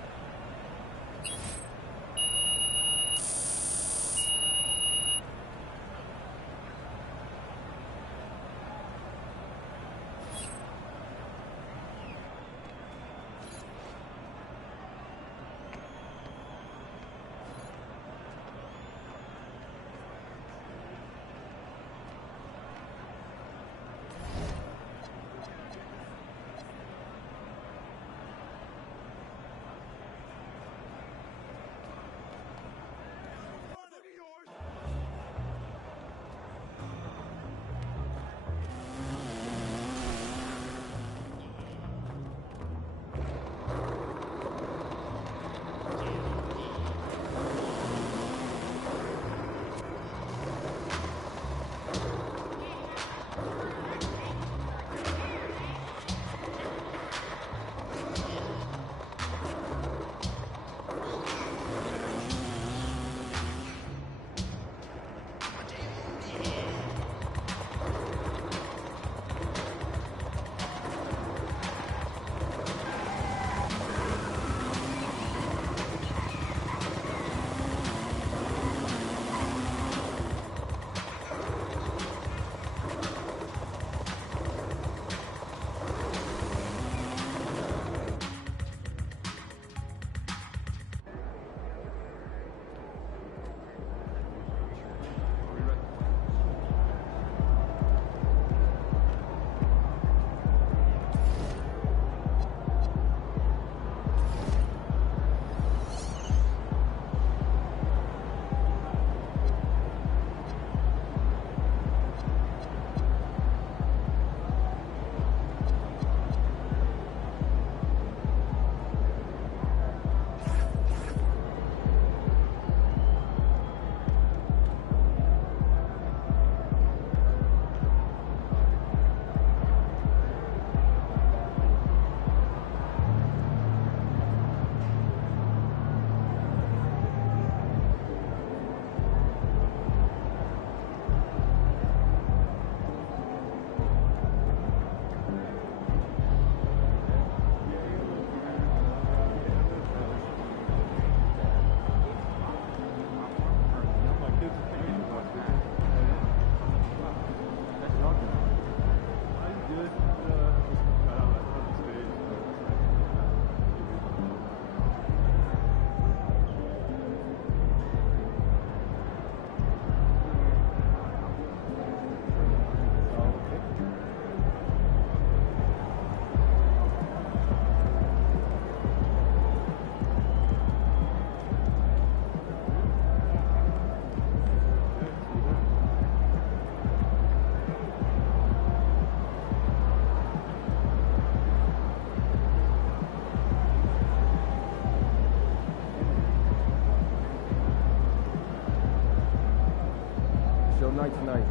Night tonight.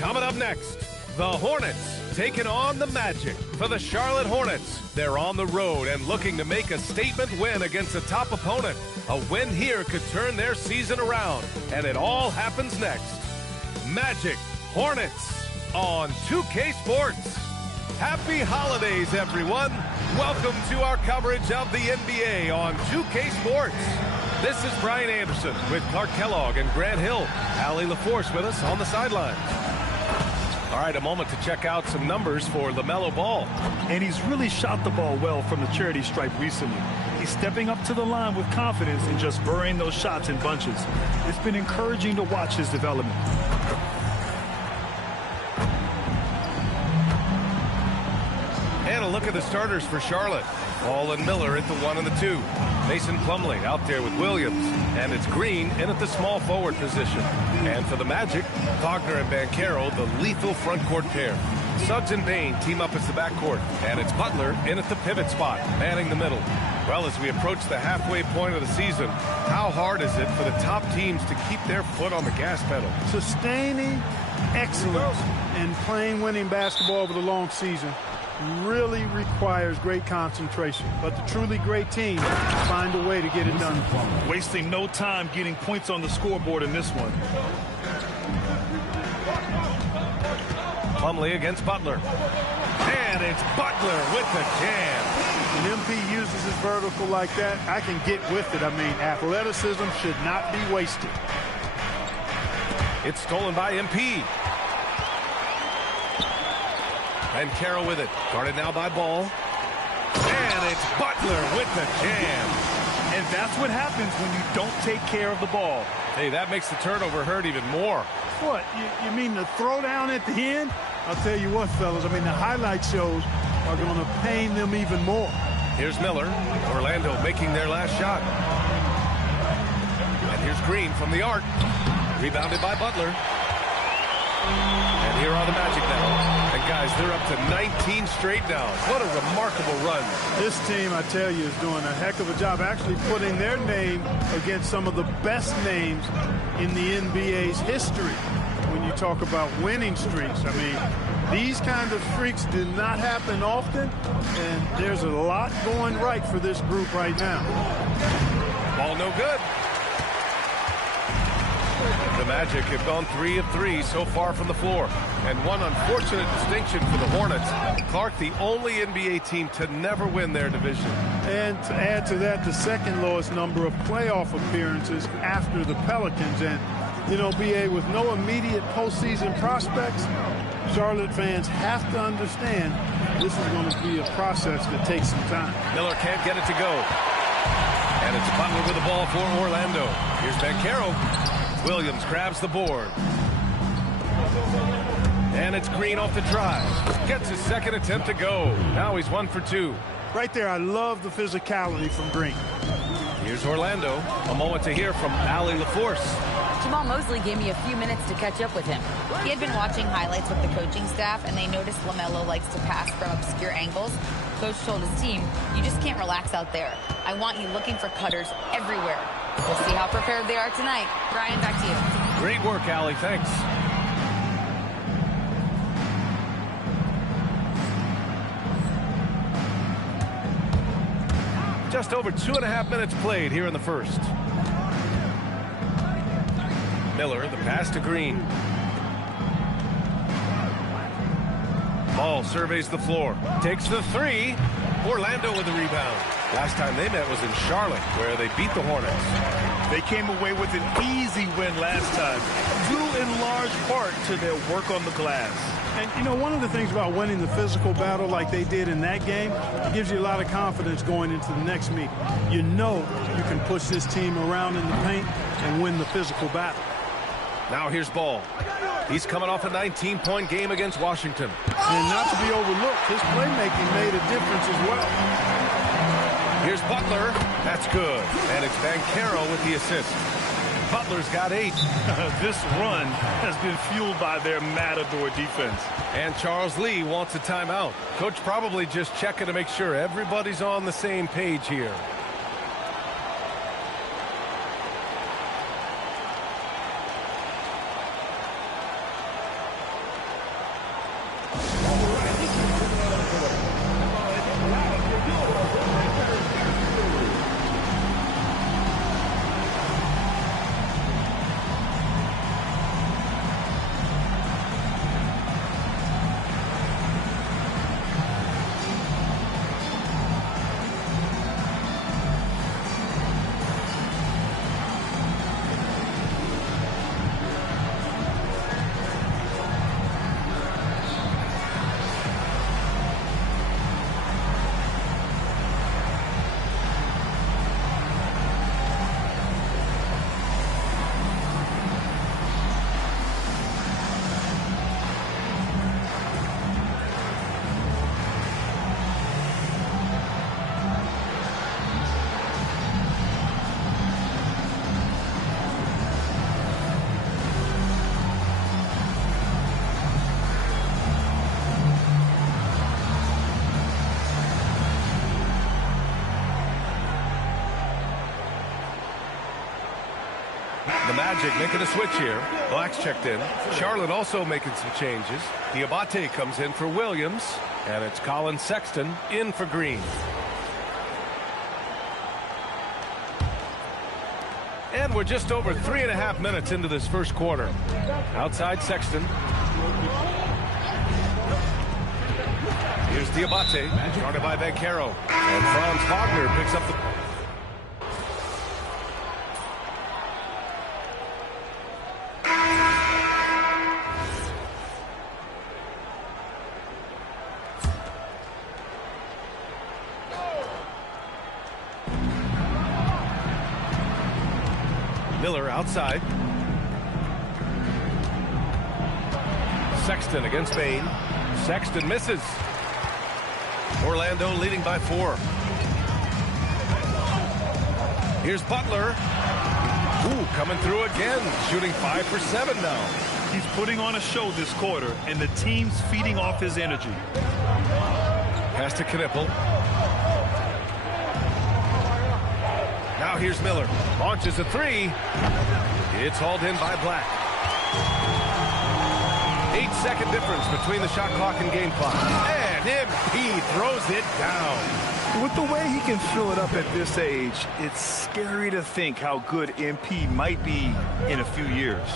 Coming up next, the Hornets taking on the Magic. For the Charlotte Hornets, they're on the road and looking to make a statement win against a top opponent. A win here could turn their season around, and it all happens next. Magic Hornets on 2K Sports. Happy holidays, everyone. Welcome to our coverage of the NBA on 2K Sports. This is Brian Anderson with Clark Kellogg and Grant Hill. Allie LaForce with us on the sidelines. All right, a moment to check out some numbers for LaMelo Ball. And he's really shot the ball well from the charity stripe recently. He's stepping up to the line with confidence and just burying those shots in bunches. It's been encouraging to watch his development. And a look at the starters for Charlotte. Ball and Miller at the 1 and the 2. Mason Plumlee out there with Williams. And it's Green in at the small forward position. And for the Magic, Wagner and Banchero, the lethal front court pair. Suggs and Bain team up as the backcourt. And it's Butler in at the pivot spot, manning the middle. Well, as we approach the halfway point of the season, how hard is it for the top teams to keep their foot on the gas pedal? Sustaining excellence and playing winning basketball over the long season really requires great concentration. But the truly great teams find a way to get it done. Wasting no time getting points on the scoreboard in this one. Plumlee against Butler. And it's Butler with the jam. When MP uses his vertical like that, I can get with it. I mean, athleticism should not be wasted. It's stolen by MP. And Carroll with it. Guarded now by Ball. And it's Butler with the jam. And that's what happens when you don't take care of the ball. Hey, that makes the turnover hurt even more. What? You mean the throwdown at the end? I'll tell you what, fellas. I mean, the highlight shows are going to pain them even more. Here's Miller. Orlando making their last shot. And here's Green from the arc. Rebounded by Butler. And here are the Magic now. And guys, they're up to 19 straight now. What a remarkable run. This team, I tell you, is doing a heck of a job actually putting their name against some of the best names in the NBA's history. When you talk about winning streaks, I mean, these kind of streaks do not happen often, and there's a lot going right for this group right now. Ball no good. The Magic have gone 3 of 3 so far from the floor. And one unfortunate distinction for the Hornets. Clark, the only NBA team to never win their division. And to add to that, the second lowest number of playoff appearances after the Pelicans. And, you know, BA, with no immediate postseason prospects, Charlotte fans have to understand this is going to be a process that takes some time. Miller can't get it to go. And it's Butler with the ball for Orlando. Here's Banchero. Williams grabs the board. And it's Green off the drive. Gets his second attempt to go. Now he's 1 for 2. Right there, I love the physicality from Green. Here's Orlando. A moment to hear from Allie LaForce. Jamal Mosley gave me a few minutes to catch up with him. He had been watching highlights with the coaching staff, and they noticed LaMelo likes to pass from obscure angles. Coach told his team, you just can't relax out there. I want you looking for cutters everywhere. We'll see how prepared they are tonight. Brian, back to you. Great work, Allie. Thanks. Just over 2.5 minutes played here in the first. Miller, the pass to Green. Ball surveys the floor. Takes the three. Orlando with the rebound. Last time they met was in Charlotte, where they beat the Hornets. They came away with an easy win last time, due in large part to their work on the glass. And, you know, one of the things about winning the physical battle like they did in that game, it gives you a lot of confidence going into the next meet. You know you can push this team around in the paint and win the physical battle. Now here's Ball. He's coming off a 19-point game against Washington. And not to be overlooked, his playmaking made a difference as well. Here's Butler. That's good. And it's Banchero with the assist. Butler's got 8. This run has been fueled by their matador defense. And Charles Lee wants a timeout. Coach probably just checking to make sure everybody's on the same page here. The Magic making a switch here. Black's checked in. Charlotte also making some changes. Diabate comes in for Williams. And it's Colin Sexton in for Green. And we're just over 3.5 minutes into this first quarter. Outside Sexton. Here's Diabate, guarded by Banchero. And Franz Wagner picks up the... Miller outside. Sexton against Bain. Sexton misses. Orlando leading by 4. Here's Butler. Ooh, coming through again. Shooting 5 for 7 now. He's putting on a show this quarter, and the team's feeding off his energy. Pass to Knippel. Now here's Miller. Launches a 3. It's hauled in by Black. 8-second difference between the shot clock and game clock. And MP throws it down. With the way he can fill it up at this age, it's scary to think how good MP might be in a few years.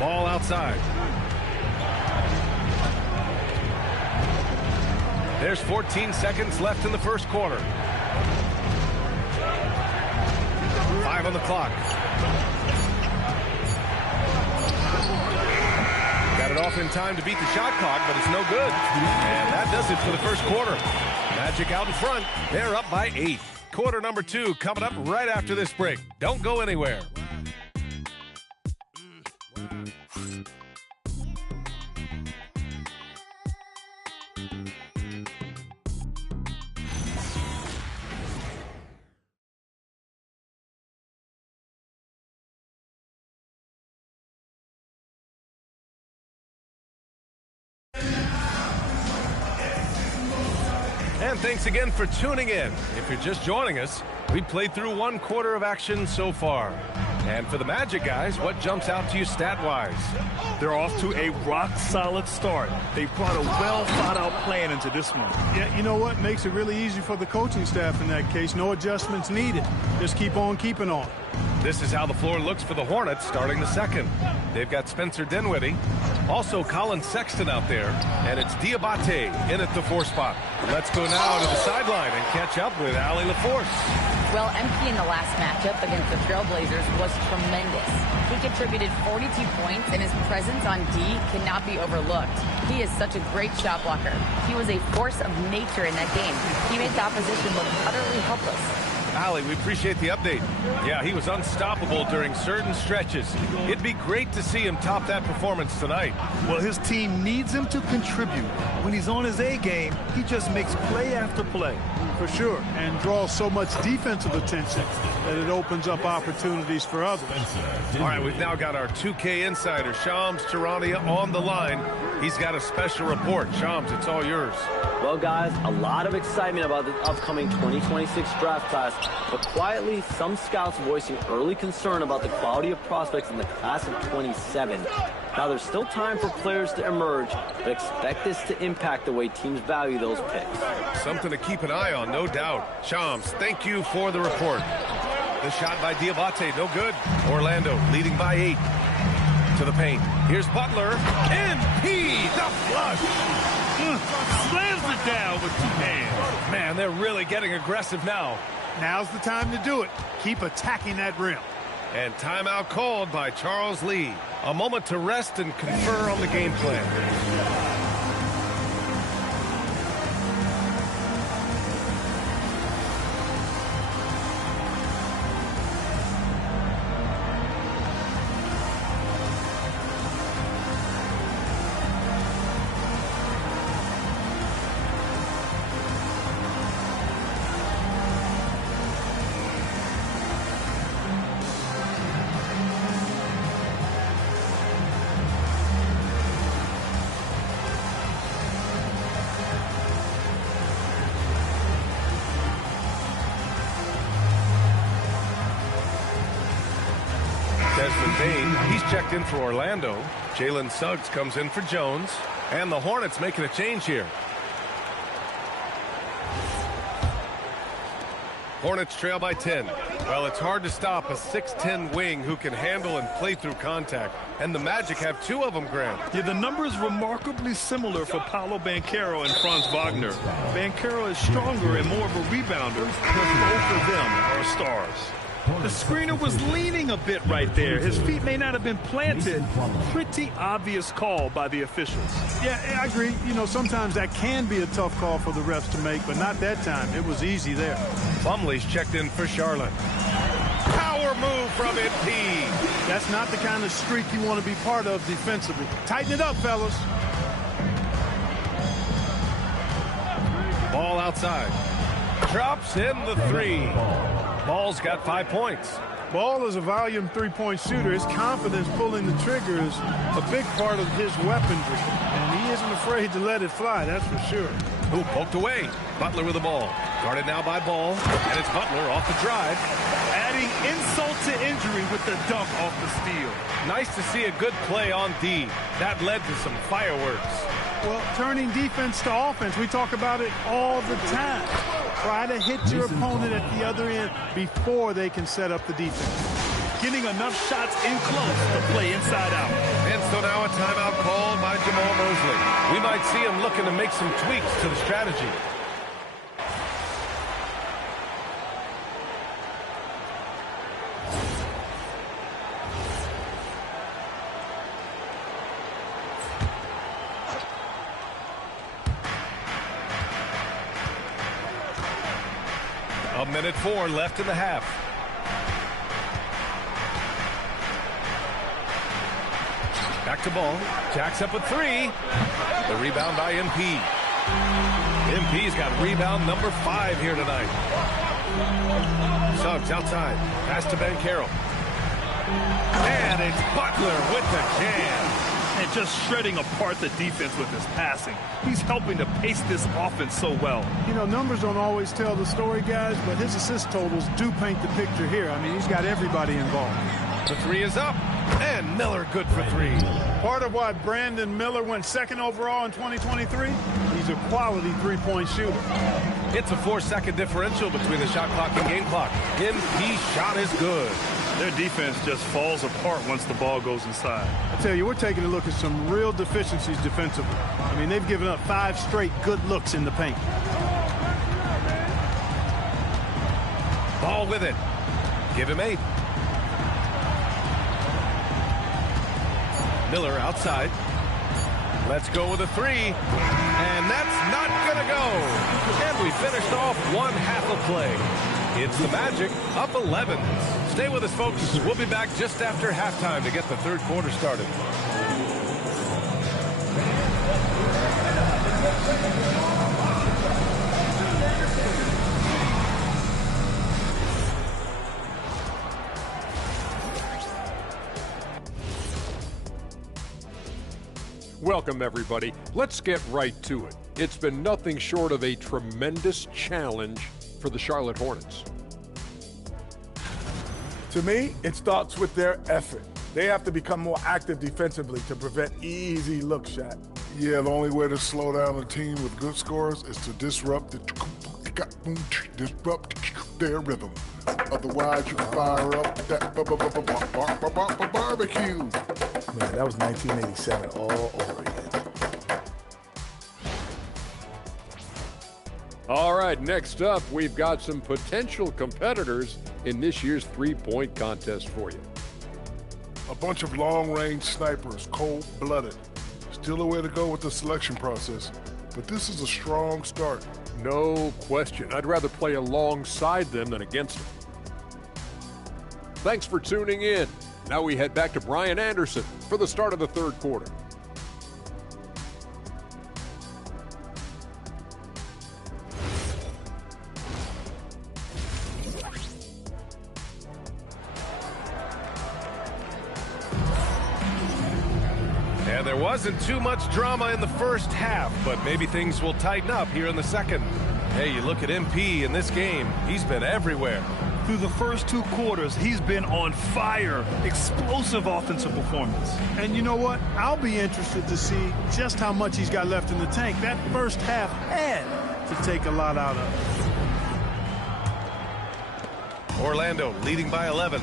Ball outside. There's 14 seconds left in the first quarter. 5 on the clock. Got it off in time to beat the shot clock, but it's no good. And that does it for the first quarter. Magic out in front. They're up by 8. Quarter number 2 coming up right after this break. Don't go anywhere. And thanks again for tuning in. If you're just joining us, we played through 1 quarter of action so far. And for the Magic guys, what jumps out to you stat-wise? They're off to a rock-solid start. They brought a well-thought-out plan into this one. Yeah, you know what? Makes it really easy for the coaching staff in that case. No adjustments needed. Just keep on keeping on. This is how the floor looks for the Hornets starting the second. They've got Spencer Dinwiddie, also Colin Sexton out there, and it's Diabate in at the 4 spot. Let's go now to the sideline and catch up with Allie LaForce. Well, MP in the last matchup against the Trailblazers was tremendous. He contributed 42 points, and his presence on D cannot be overlooked. He is such a great shot blocker. He was a force of nature in that game. He made the opposition look utterly helpless. Allie, we appreciate the update. Yeah, he was unstoppable during certain stretches. It'd be great to see him top that performance tonight. Well, his team needs him to contribute. When he's on his A game, he just makes play after play. For sure, and draws so much defensive attention that it opens up opportunities for others. All right, we've now got our 2K insider, Shams Charania, on the line. He's got a special report. Shams, it's all yours. Well, guys, a lot of excitement about the upcoming 2026 draft class, but quietly, some scouts voicing early concern about the quality of prospects in the class of 27. Now, there's still time for players to emerge, but expect this to impact the way teams value those picks. Something to keep an eye on, no doubt. Shams, thank you for the report. The shot by Diabate, no good. Orlando leading by 8. To the paint. Here's Butler. MP, the flush. Slams it down with 2 hands. Man, they're really getting aggressive now. Now's the time to do it. Keep attacking that rim. And timeout called by Charles Lee. A moment to rest and confer on the game plan. Desmond Bane, he's checked in for Orlando. Jalen Suggs comes in for Jones. And the Hornets making a change here. Hornets trail by 10. Well, it's hard to stop a 6'10 wing who can handle and play through contact. And the Magic have 2 of them, Grant. Yeah, the numbers remarkably similar for Paolo Banchero and Franz Wagner. Banchero is stronger and more of a rebounder, but both of them are stars. The screener was leaning a bit right there. His feet may not have been planted. Pretty obvious call by the officials. Yeah, I agree. You know, sometimes that can be a tough call for the refs to make, but not that time. It was easy there. Plumlee's checked in for Charlotte. Power move from MP. That's not the kind of streak you want to be part of defensively. Tighten it up, fellas. Ball outside. Drops in the 3. Ball's got 5 points. Ball is a volume three-point shooter. His confidence pulling the trigger is a big part of his weaponry. And he isn't afraid to let it fly, that's for sure. Ooh, poked away. Butler with the ball. Guarded now by Ball. And it's Butler off the drive. Adding insult to injury with the dunk off the steal. Nice to see a good play on D. That led to some fireworks. Well, turning defense to offense, we talk about it all the time. Try to hit your opponent at the other end before they can set up the defense. Getting enough shots in close to play inside out. And so now a timeout called by Jamal Mosley. We might see him looking to make some tweaks to the strategy. A minute 4 left in the half. Back to Ball. Jacks up a 3. The rebound by MP. MP's got rebound number 5 here tonight. Suggs outside. Pass to Banchero. And it's Butler with the jam. And just shredding apart the defense with his passing. He's helping to pace this offense so well. You know, numbers don't always tell the story, guys, but his assist totals do paint the picture here. I mean, he's got everybody involved. The 3 is up. And Miller good for 3. Part of why Brandon Miller went 2nd overall in 2023, he's a quality three-point shooter. It's a 4-second differential between the shot clock and game clock. MP shot is good. Their defense just falls apart once the ball goes inside. I tell you, we're taking a look at some real deficiencies defensively. I mean, they've given up 5 straight good looks in the paint. Ball with it. Give him 8. Miller outside. Let's go with a 3. And that's not going to go. And we finished off one half of play. It's the Magic up 11. Stay with us, folks. We'll be back just after halftime to get the third quarter started. Welcome, everybody. Let's get right to it. It's been nothing short of a tremendous challenge for the Charlotte Hornets. To me, it starts with their effort. They have to become more active defensively to prevent easy look shot. Yeah, the only way to slow down a team with good scores is to disrupt their rhythm. Otherwise, you can fire up that barbecue. Man, that was 1987 all over again. All right, next up, we've got some potential competitors in this year's three-point contest for you. A bunch of long-range snipers, cold-blooded. Still a way to go with the selection process, but this is a strong start. No question. I'd rather play alongside them than against them. Thanks for tuning in. Now we head back to Brian Anderson for the start of the third quarter. And there wasn't too much drama in the first half, but maybe things will tighten up here in the second. Hey, you look at MP in this game, he's been everywhere. Through the first 2 quarters, he's been on fire. Explosive offensive performance. And you know what? I'll be interested to see just how much he's got left in the tank. That first half had to take a lot out of it. Orlando leading by 11.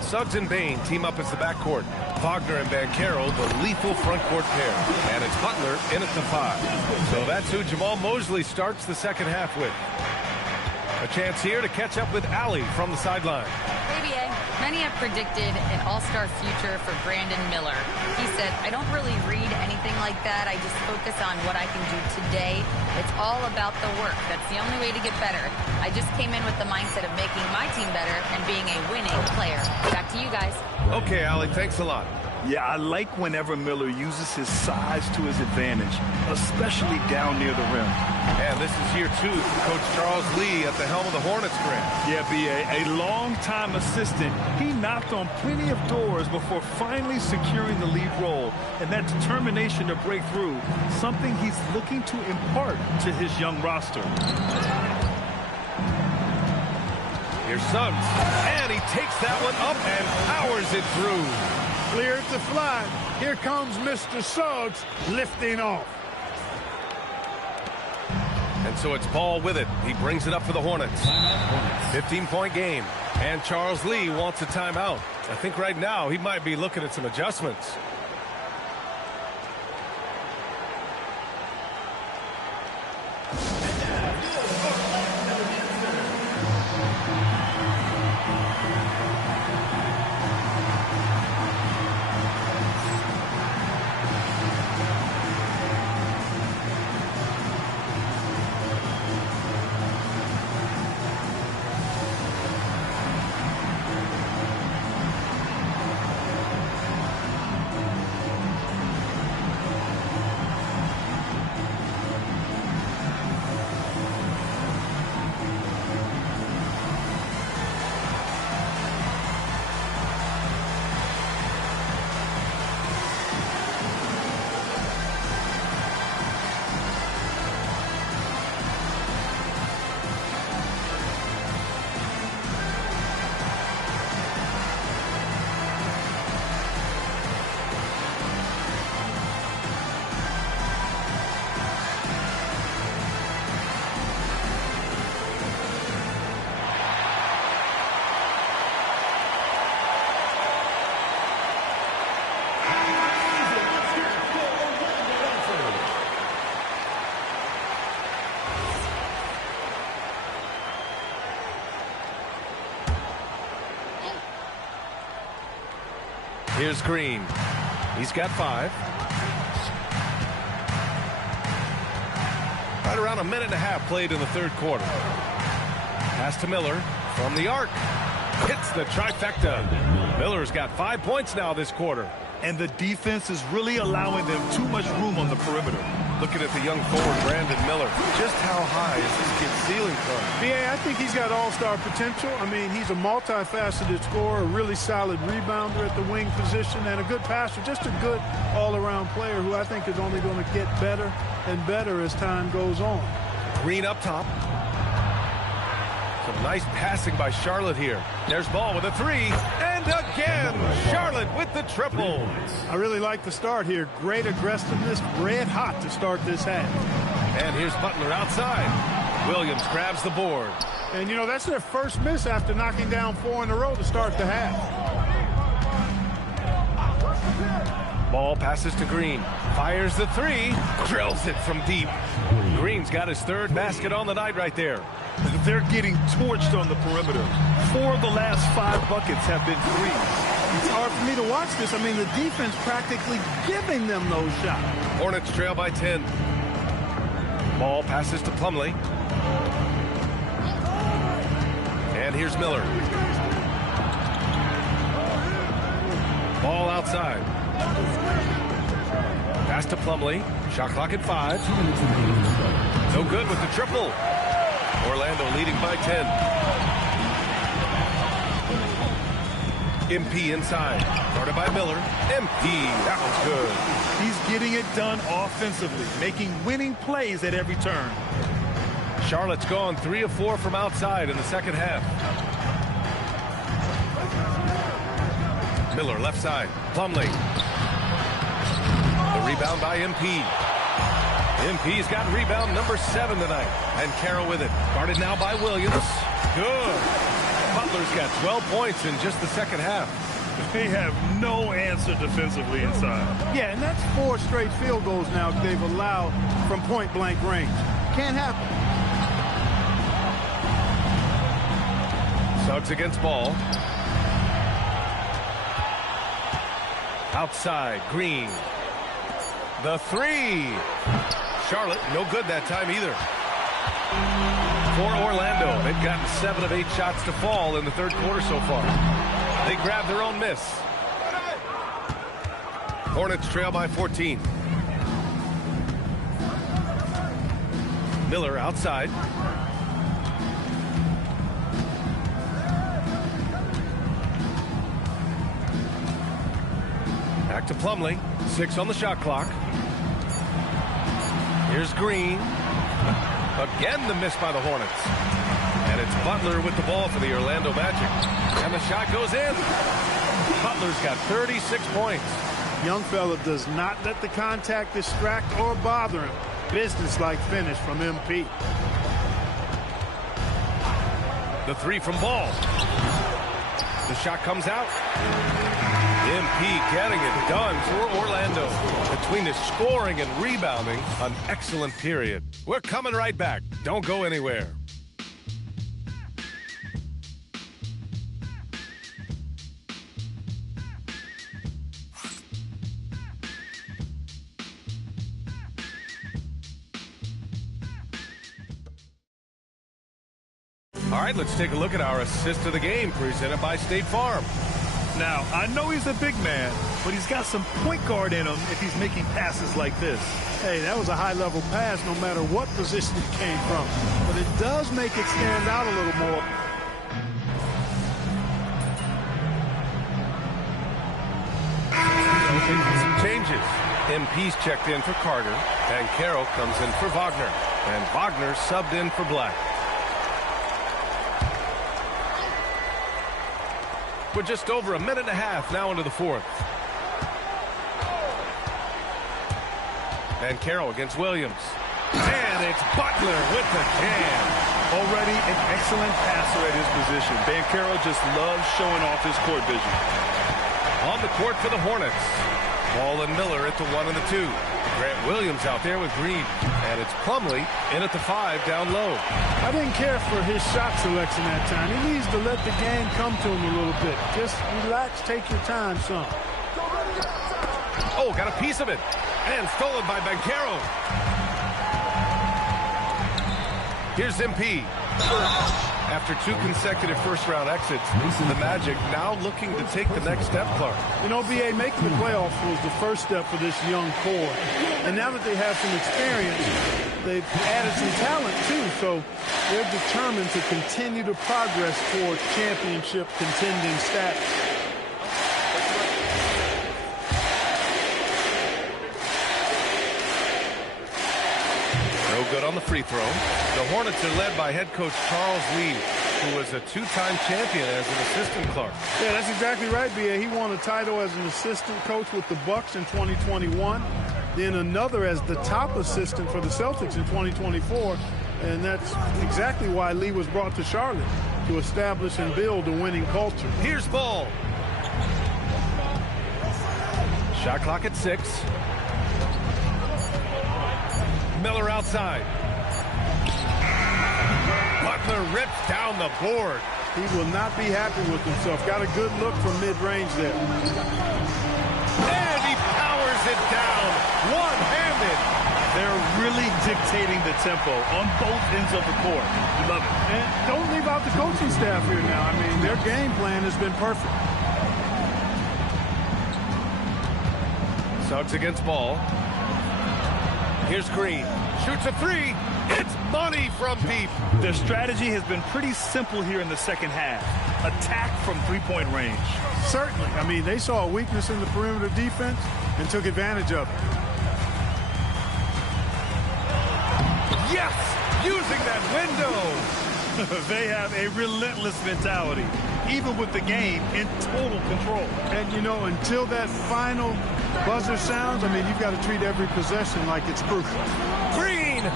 Suggs and Bain team up as the backcourt. Wagner and Banchero, the lethal front court pair. And it's Butler in at the 5. So that's who Jamal Mosley starts the second half with. A chance here to catch up with Allie from the sideline. ABA, many have predicted an all-star future for Brandon Miller. He said, I don't really read anything like that. I just focus on what I can do today. It's all about the work. That's the only way to get better. I just came in with the mindset of making my team better and being a winning player. Back to you guys. Okay, Allie, thanks a lot. Yeah, I like whenever Miller uses his size to his advantage, especially down near the rim. And this is year 2 for Coach Charles Lee at the helm of the Hornets, Grant. Yeah, B.A., a long-time assistant. He knocked on plenty of doors before finally securing the lead role. And that determination to break through, something he's looking to impart to his young roster. Here's Suggs, and he takes that one up and powers it through. Clear to fly. Here comes Mr. Suggs lifting off. And so it's Ball with it. He brings it up for the Hornets. 15-point game. And Charles Lee wants a timeout. I think right now he might be looking at some adjustments. Here's Green. He's got 5. Right around a minute and a half played in the third quarter. Pass to Miller from the arc. Hits the trifecta. Miller's got 5 points now this quarter. And the defense is really allowing them too much room on the perimeter. Looking at the young forward, Brandon Miller. Just how high is this kid's ceiling from? Yeah, I think he's got all-star potential. I mean, he's a multifaceted scorer, a really solid rebounder at the wing position, and a good passer. Just a good all-around player who I think is only going to get better and better as time goes on. Green up top. Some nice passing by Charlotte here. There's Ball with a 3. And again, Charlotte with the triple. I really like the start here. Great aggressiveness, red hot to start this half. And here's Butler outside. Williams grabs the board. And, you know, that's their first miss after knocking down 4 in a row to start the half. Ball passes to Green. Fires the 3. Drills it from deep. Green's got his 3rd basket on the night right there. They're getting torched on the perimeter. 4 of the last 5 buckets have been threes. It's hard for me to watch this. I mean, the defense practically giving them those shots. Hornets trail by 10. Ball passes to Plumlee. And here's Miller. Ball outside. Pass to Plumlee. Shot clock at 5. No good with the triple. Orlando leading by 10. MP inside. Guarded by Miller. MP. That one's good. He's getting it done offensively, making winning plays at every turn. Charlotte's gone 3 of 4 from outside in the second half. Miller left side. Plumlee. The rebound by MP. MP's got rebound number 7 tonight. And Carroll with it. Guarded now by Williams. Good. Butler's got 12 points in just the second half. They have no answer defensively inside. Yeah, and that's 4 straight field goals now they've allowed from point-blank range. Can't happen. Suggs against Ball. Outside, Green. The 3. Charlotte, no good that time either. For Orlando, they've gotten 7 of 8 shots to fall in the third quarter so far. They grab their own miss. Hornets trail by 14. Miller outside. Back to Plumlee. 6 on the shot clock. Here's Green. Again, the miss by the Hornets. And it's Butler with the ball for the Orlando Magic. And the shot goes in. Butler's got 36 points. Young fella does not let the contact distract or bother him. Business-like finish from MP. The 3 from Ball. The shot comes out. MP getting it done for Orlando. Between his scoring and rebounding, an excellent period. We're coming right back. Don't go anywhere. All right, let's take a look at our assist of the game presented by State Farm. Now, I know he's a big man, but he's got some point guard in him if he's making passes like this. Hey, that was a high-level pass no matter what position it came from. But it does make it stand out a little more. Some changes. MP's checked in for Carter, and Carroll comes in for Wagner. And Wagner subbed in for Black. We're just over a minute and a half now into the fourth. And Carroll against Williams. And it's Butler with the jam. Already an excellent passer at his position. Banchero just loves showing off his court vision. On the court for the Hornets. Ball and Miller at the 1 and the 2. Grant Williams out there with Green. And it's Plumlee in at the 5 down low. I didn't care for his shot selection that time. He needs to let the game come to him a little bit. Just relax, take your time, son. Oh, got a piece of it. And stolen by Banchero. Here's MP. After 2 consecutive first-round exits, the Magic now looking to take the next step, Clark. You know, B.A., making the playoffs was the first step for this young core. And now that they have some experience, they've added some talent, too. So they're determined to continue to progress towards championship contending status. No good on the free throw. The Hornets are led by head coach Charles Lee, who was a 2-time champion as an assistant, Clark. Yeah, that's exactly right, B.A. He won a title as an assistant coach with the Bucks in 2021, then another as the top assistant for the Celtics in 2024, and that's exactly why Lee was brought to Charlotte, to establish and build a winning culture. Here's Ball. Shot clock at 6. Miller outside. Butler rips down the board. He will not be happy with himself. Got a good look from mid-range there. And he powers it down, one-handed. They're really dictating the tempo on both ends of the court. You love it. And don't leave out the coaching staff here now. I mean, their game plan has been perfect. Suggs against Ball. Here's Green. Shoots a 3. It's money from deep. Their strategy has been pretty simple here in the second half. Attack from three-point range. Certainly. I mean, they saw a weakness in the perimeter defense and took advantage of it. Yes! Using that window. They have a relentless mentality, even with the game in total control. And, you know, until that final buzzer sounds, I mean, you've got to treat every possession like it's crucial. Green!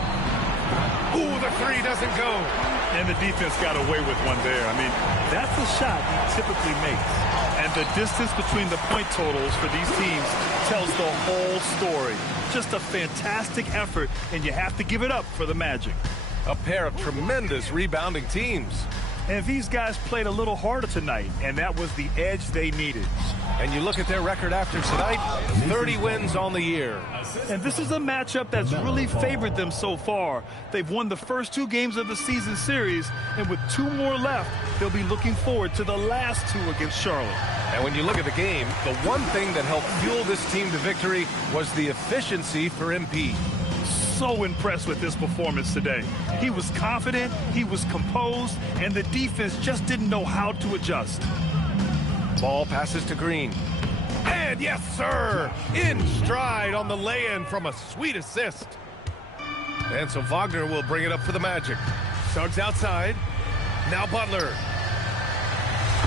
Ooh, the 3 doesn't go. And the defense got away with one there. I mean, that's a shot he typically makes. And the distance between the point totals for these teams tells the whole story. Just a fantastic effort, and you have to give it up for the Magic. A pair of tremendous rebounding teams. And these guys played a little harder tonight, and that was the edge they needed. And you look at their record after tonight, 30 wins on the year. And this is a matchup that's really favored them so far. They've won the first 2 games of the season series, and with 2 more left, they'll be looking forward to the last 2 against Charlotte. And when you look at the game, the one thing that helped fuel this team to victory was the efficiency for MP. So impressed with his performance today. He was confident, he was composed, and the defense just didn't know how to adjust. Ball passes to Green. And yes, sir, in stride on the lay-in from a sweet assist. And so Wagner will bring it up for the Magic. Suggs outside. Now Butler.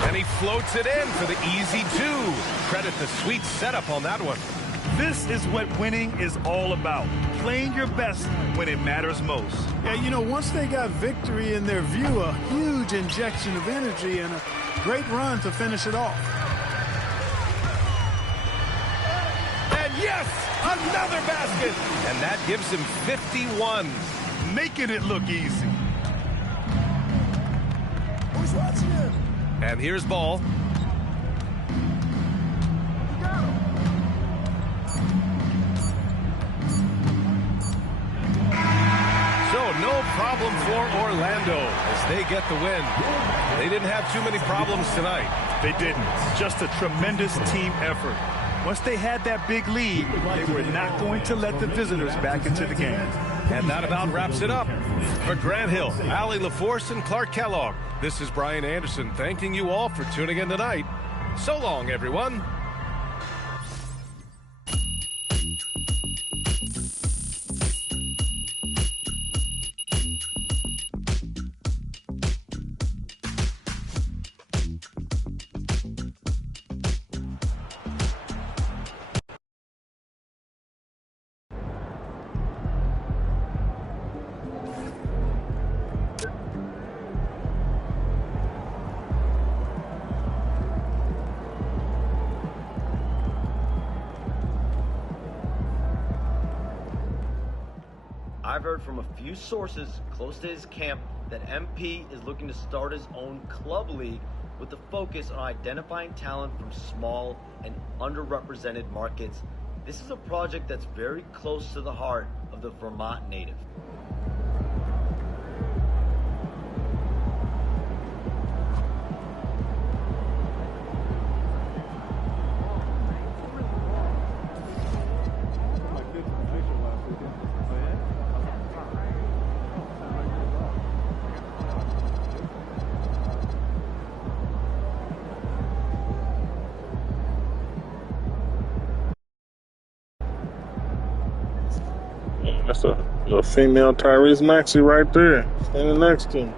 And he floats it in for the easy 2. Credit the sweet setup on that one. This is what winning is all about. Playing your best when it matters most. Yeah, you know, once they got victory in their view, a huge injection of energy and a great run to finish it off. And yes, another basket. And that gives him 51. Making it look easy. Who's watching him? And here's Ball. No problem for Orlando as they get the win. They didn't have too many problems tonight. They didn't. Just a tremendous team effort. Once they had that big lead, they were not going to let the visitors back into the game. And that about wraps it up. For Grant Hill, Allie LaForce, and Clark Kellogg, this is Brian Anderson thanking you all for tuning in tonight. So long, everyone. I've heard from a few sources close to his camp that MP is looking to start his own club league with a focus on identifying talent from small and underrepresented markets This is a project that's very close to the heart of the Vermont native. That's a female Tyrese Maxey right there, standing next to him.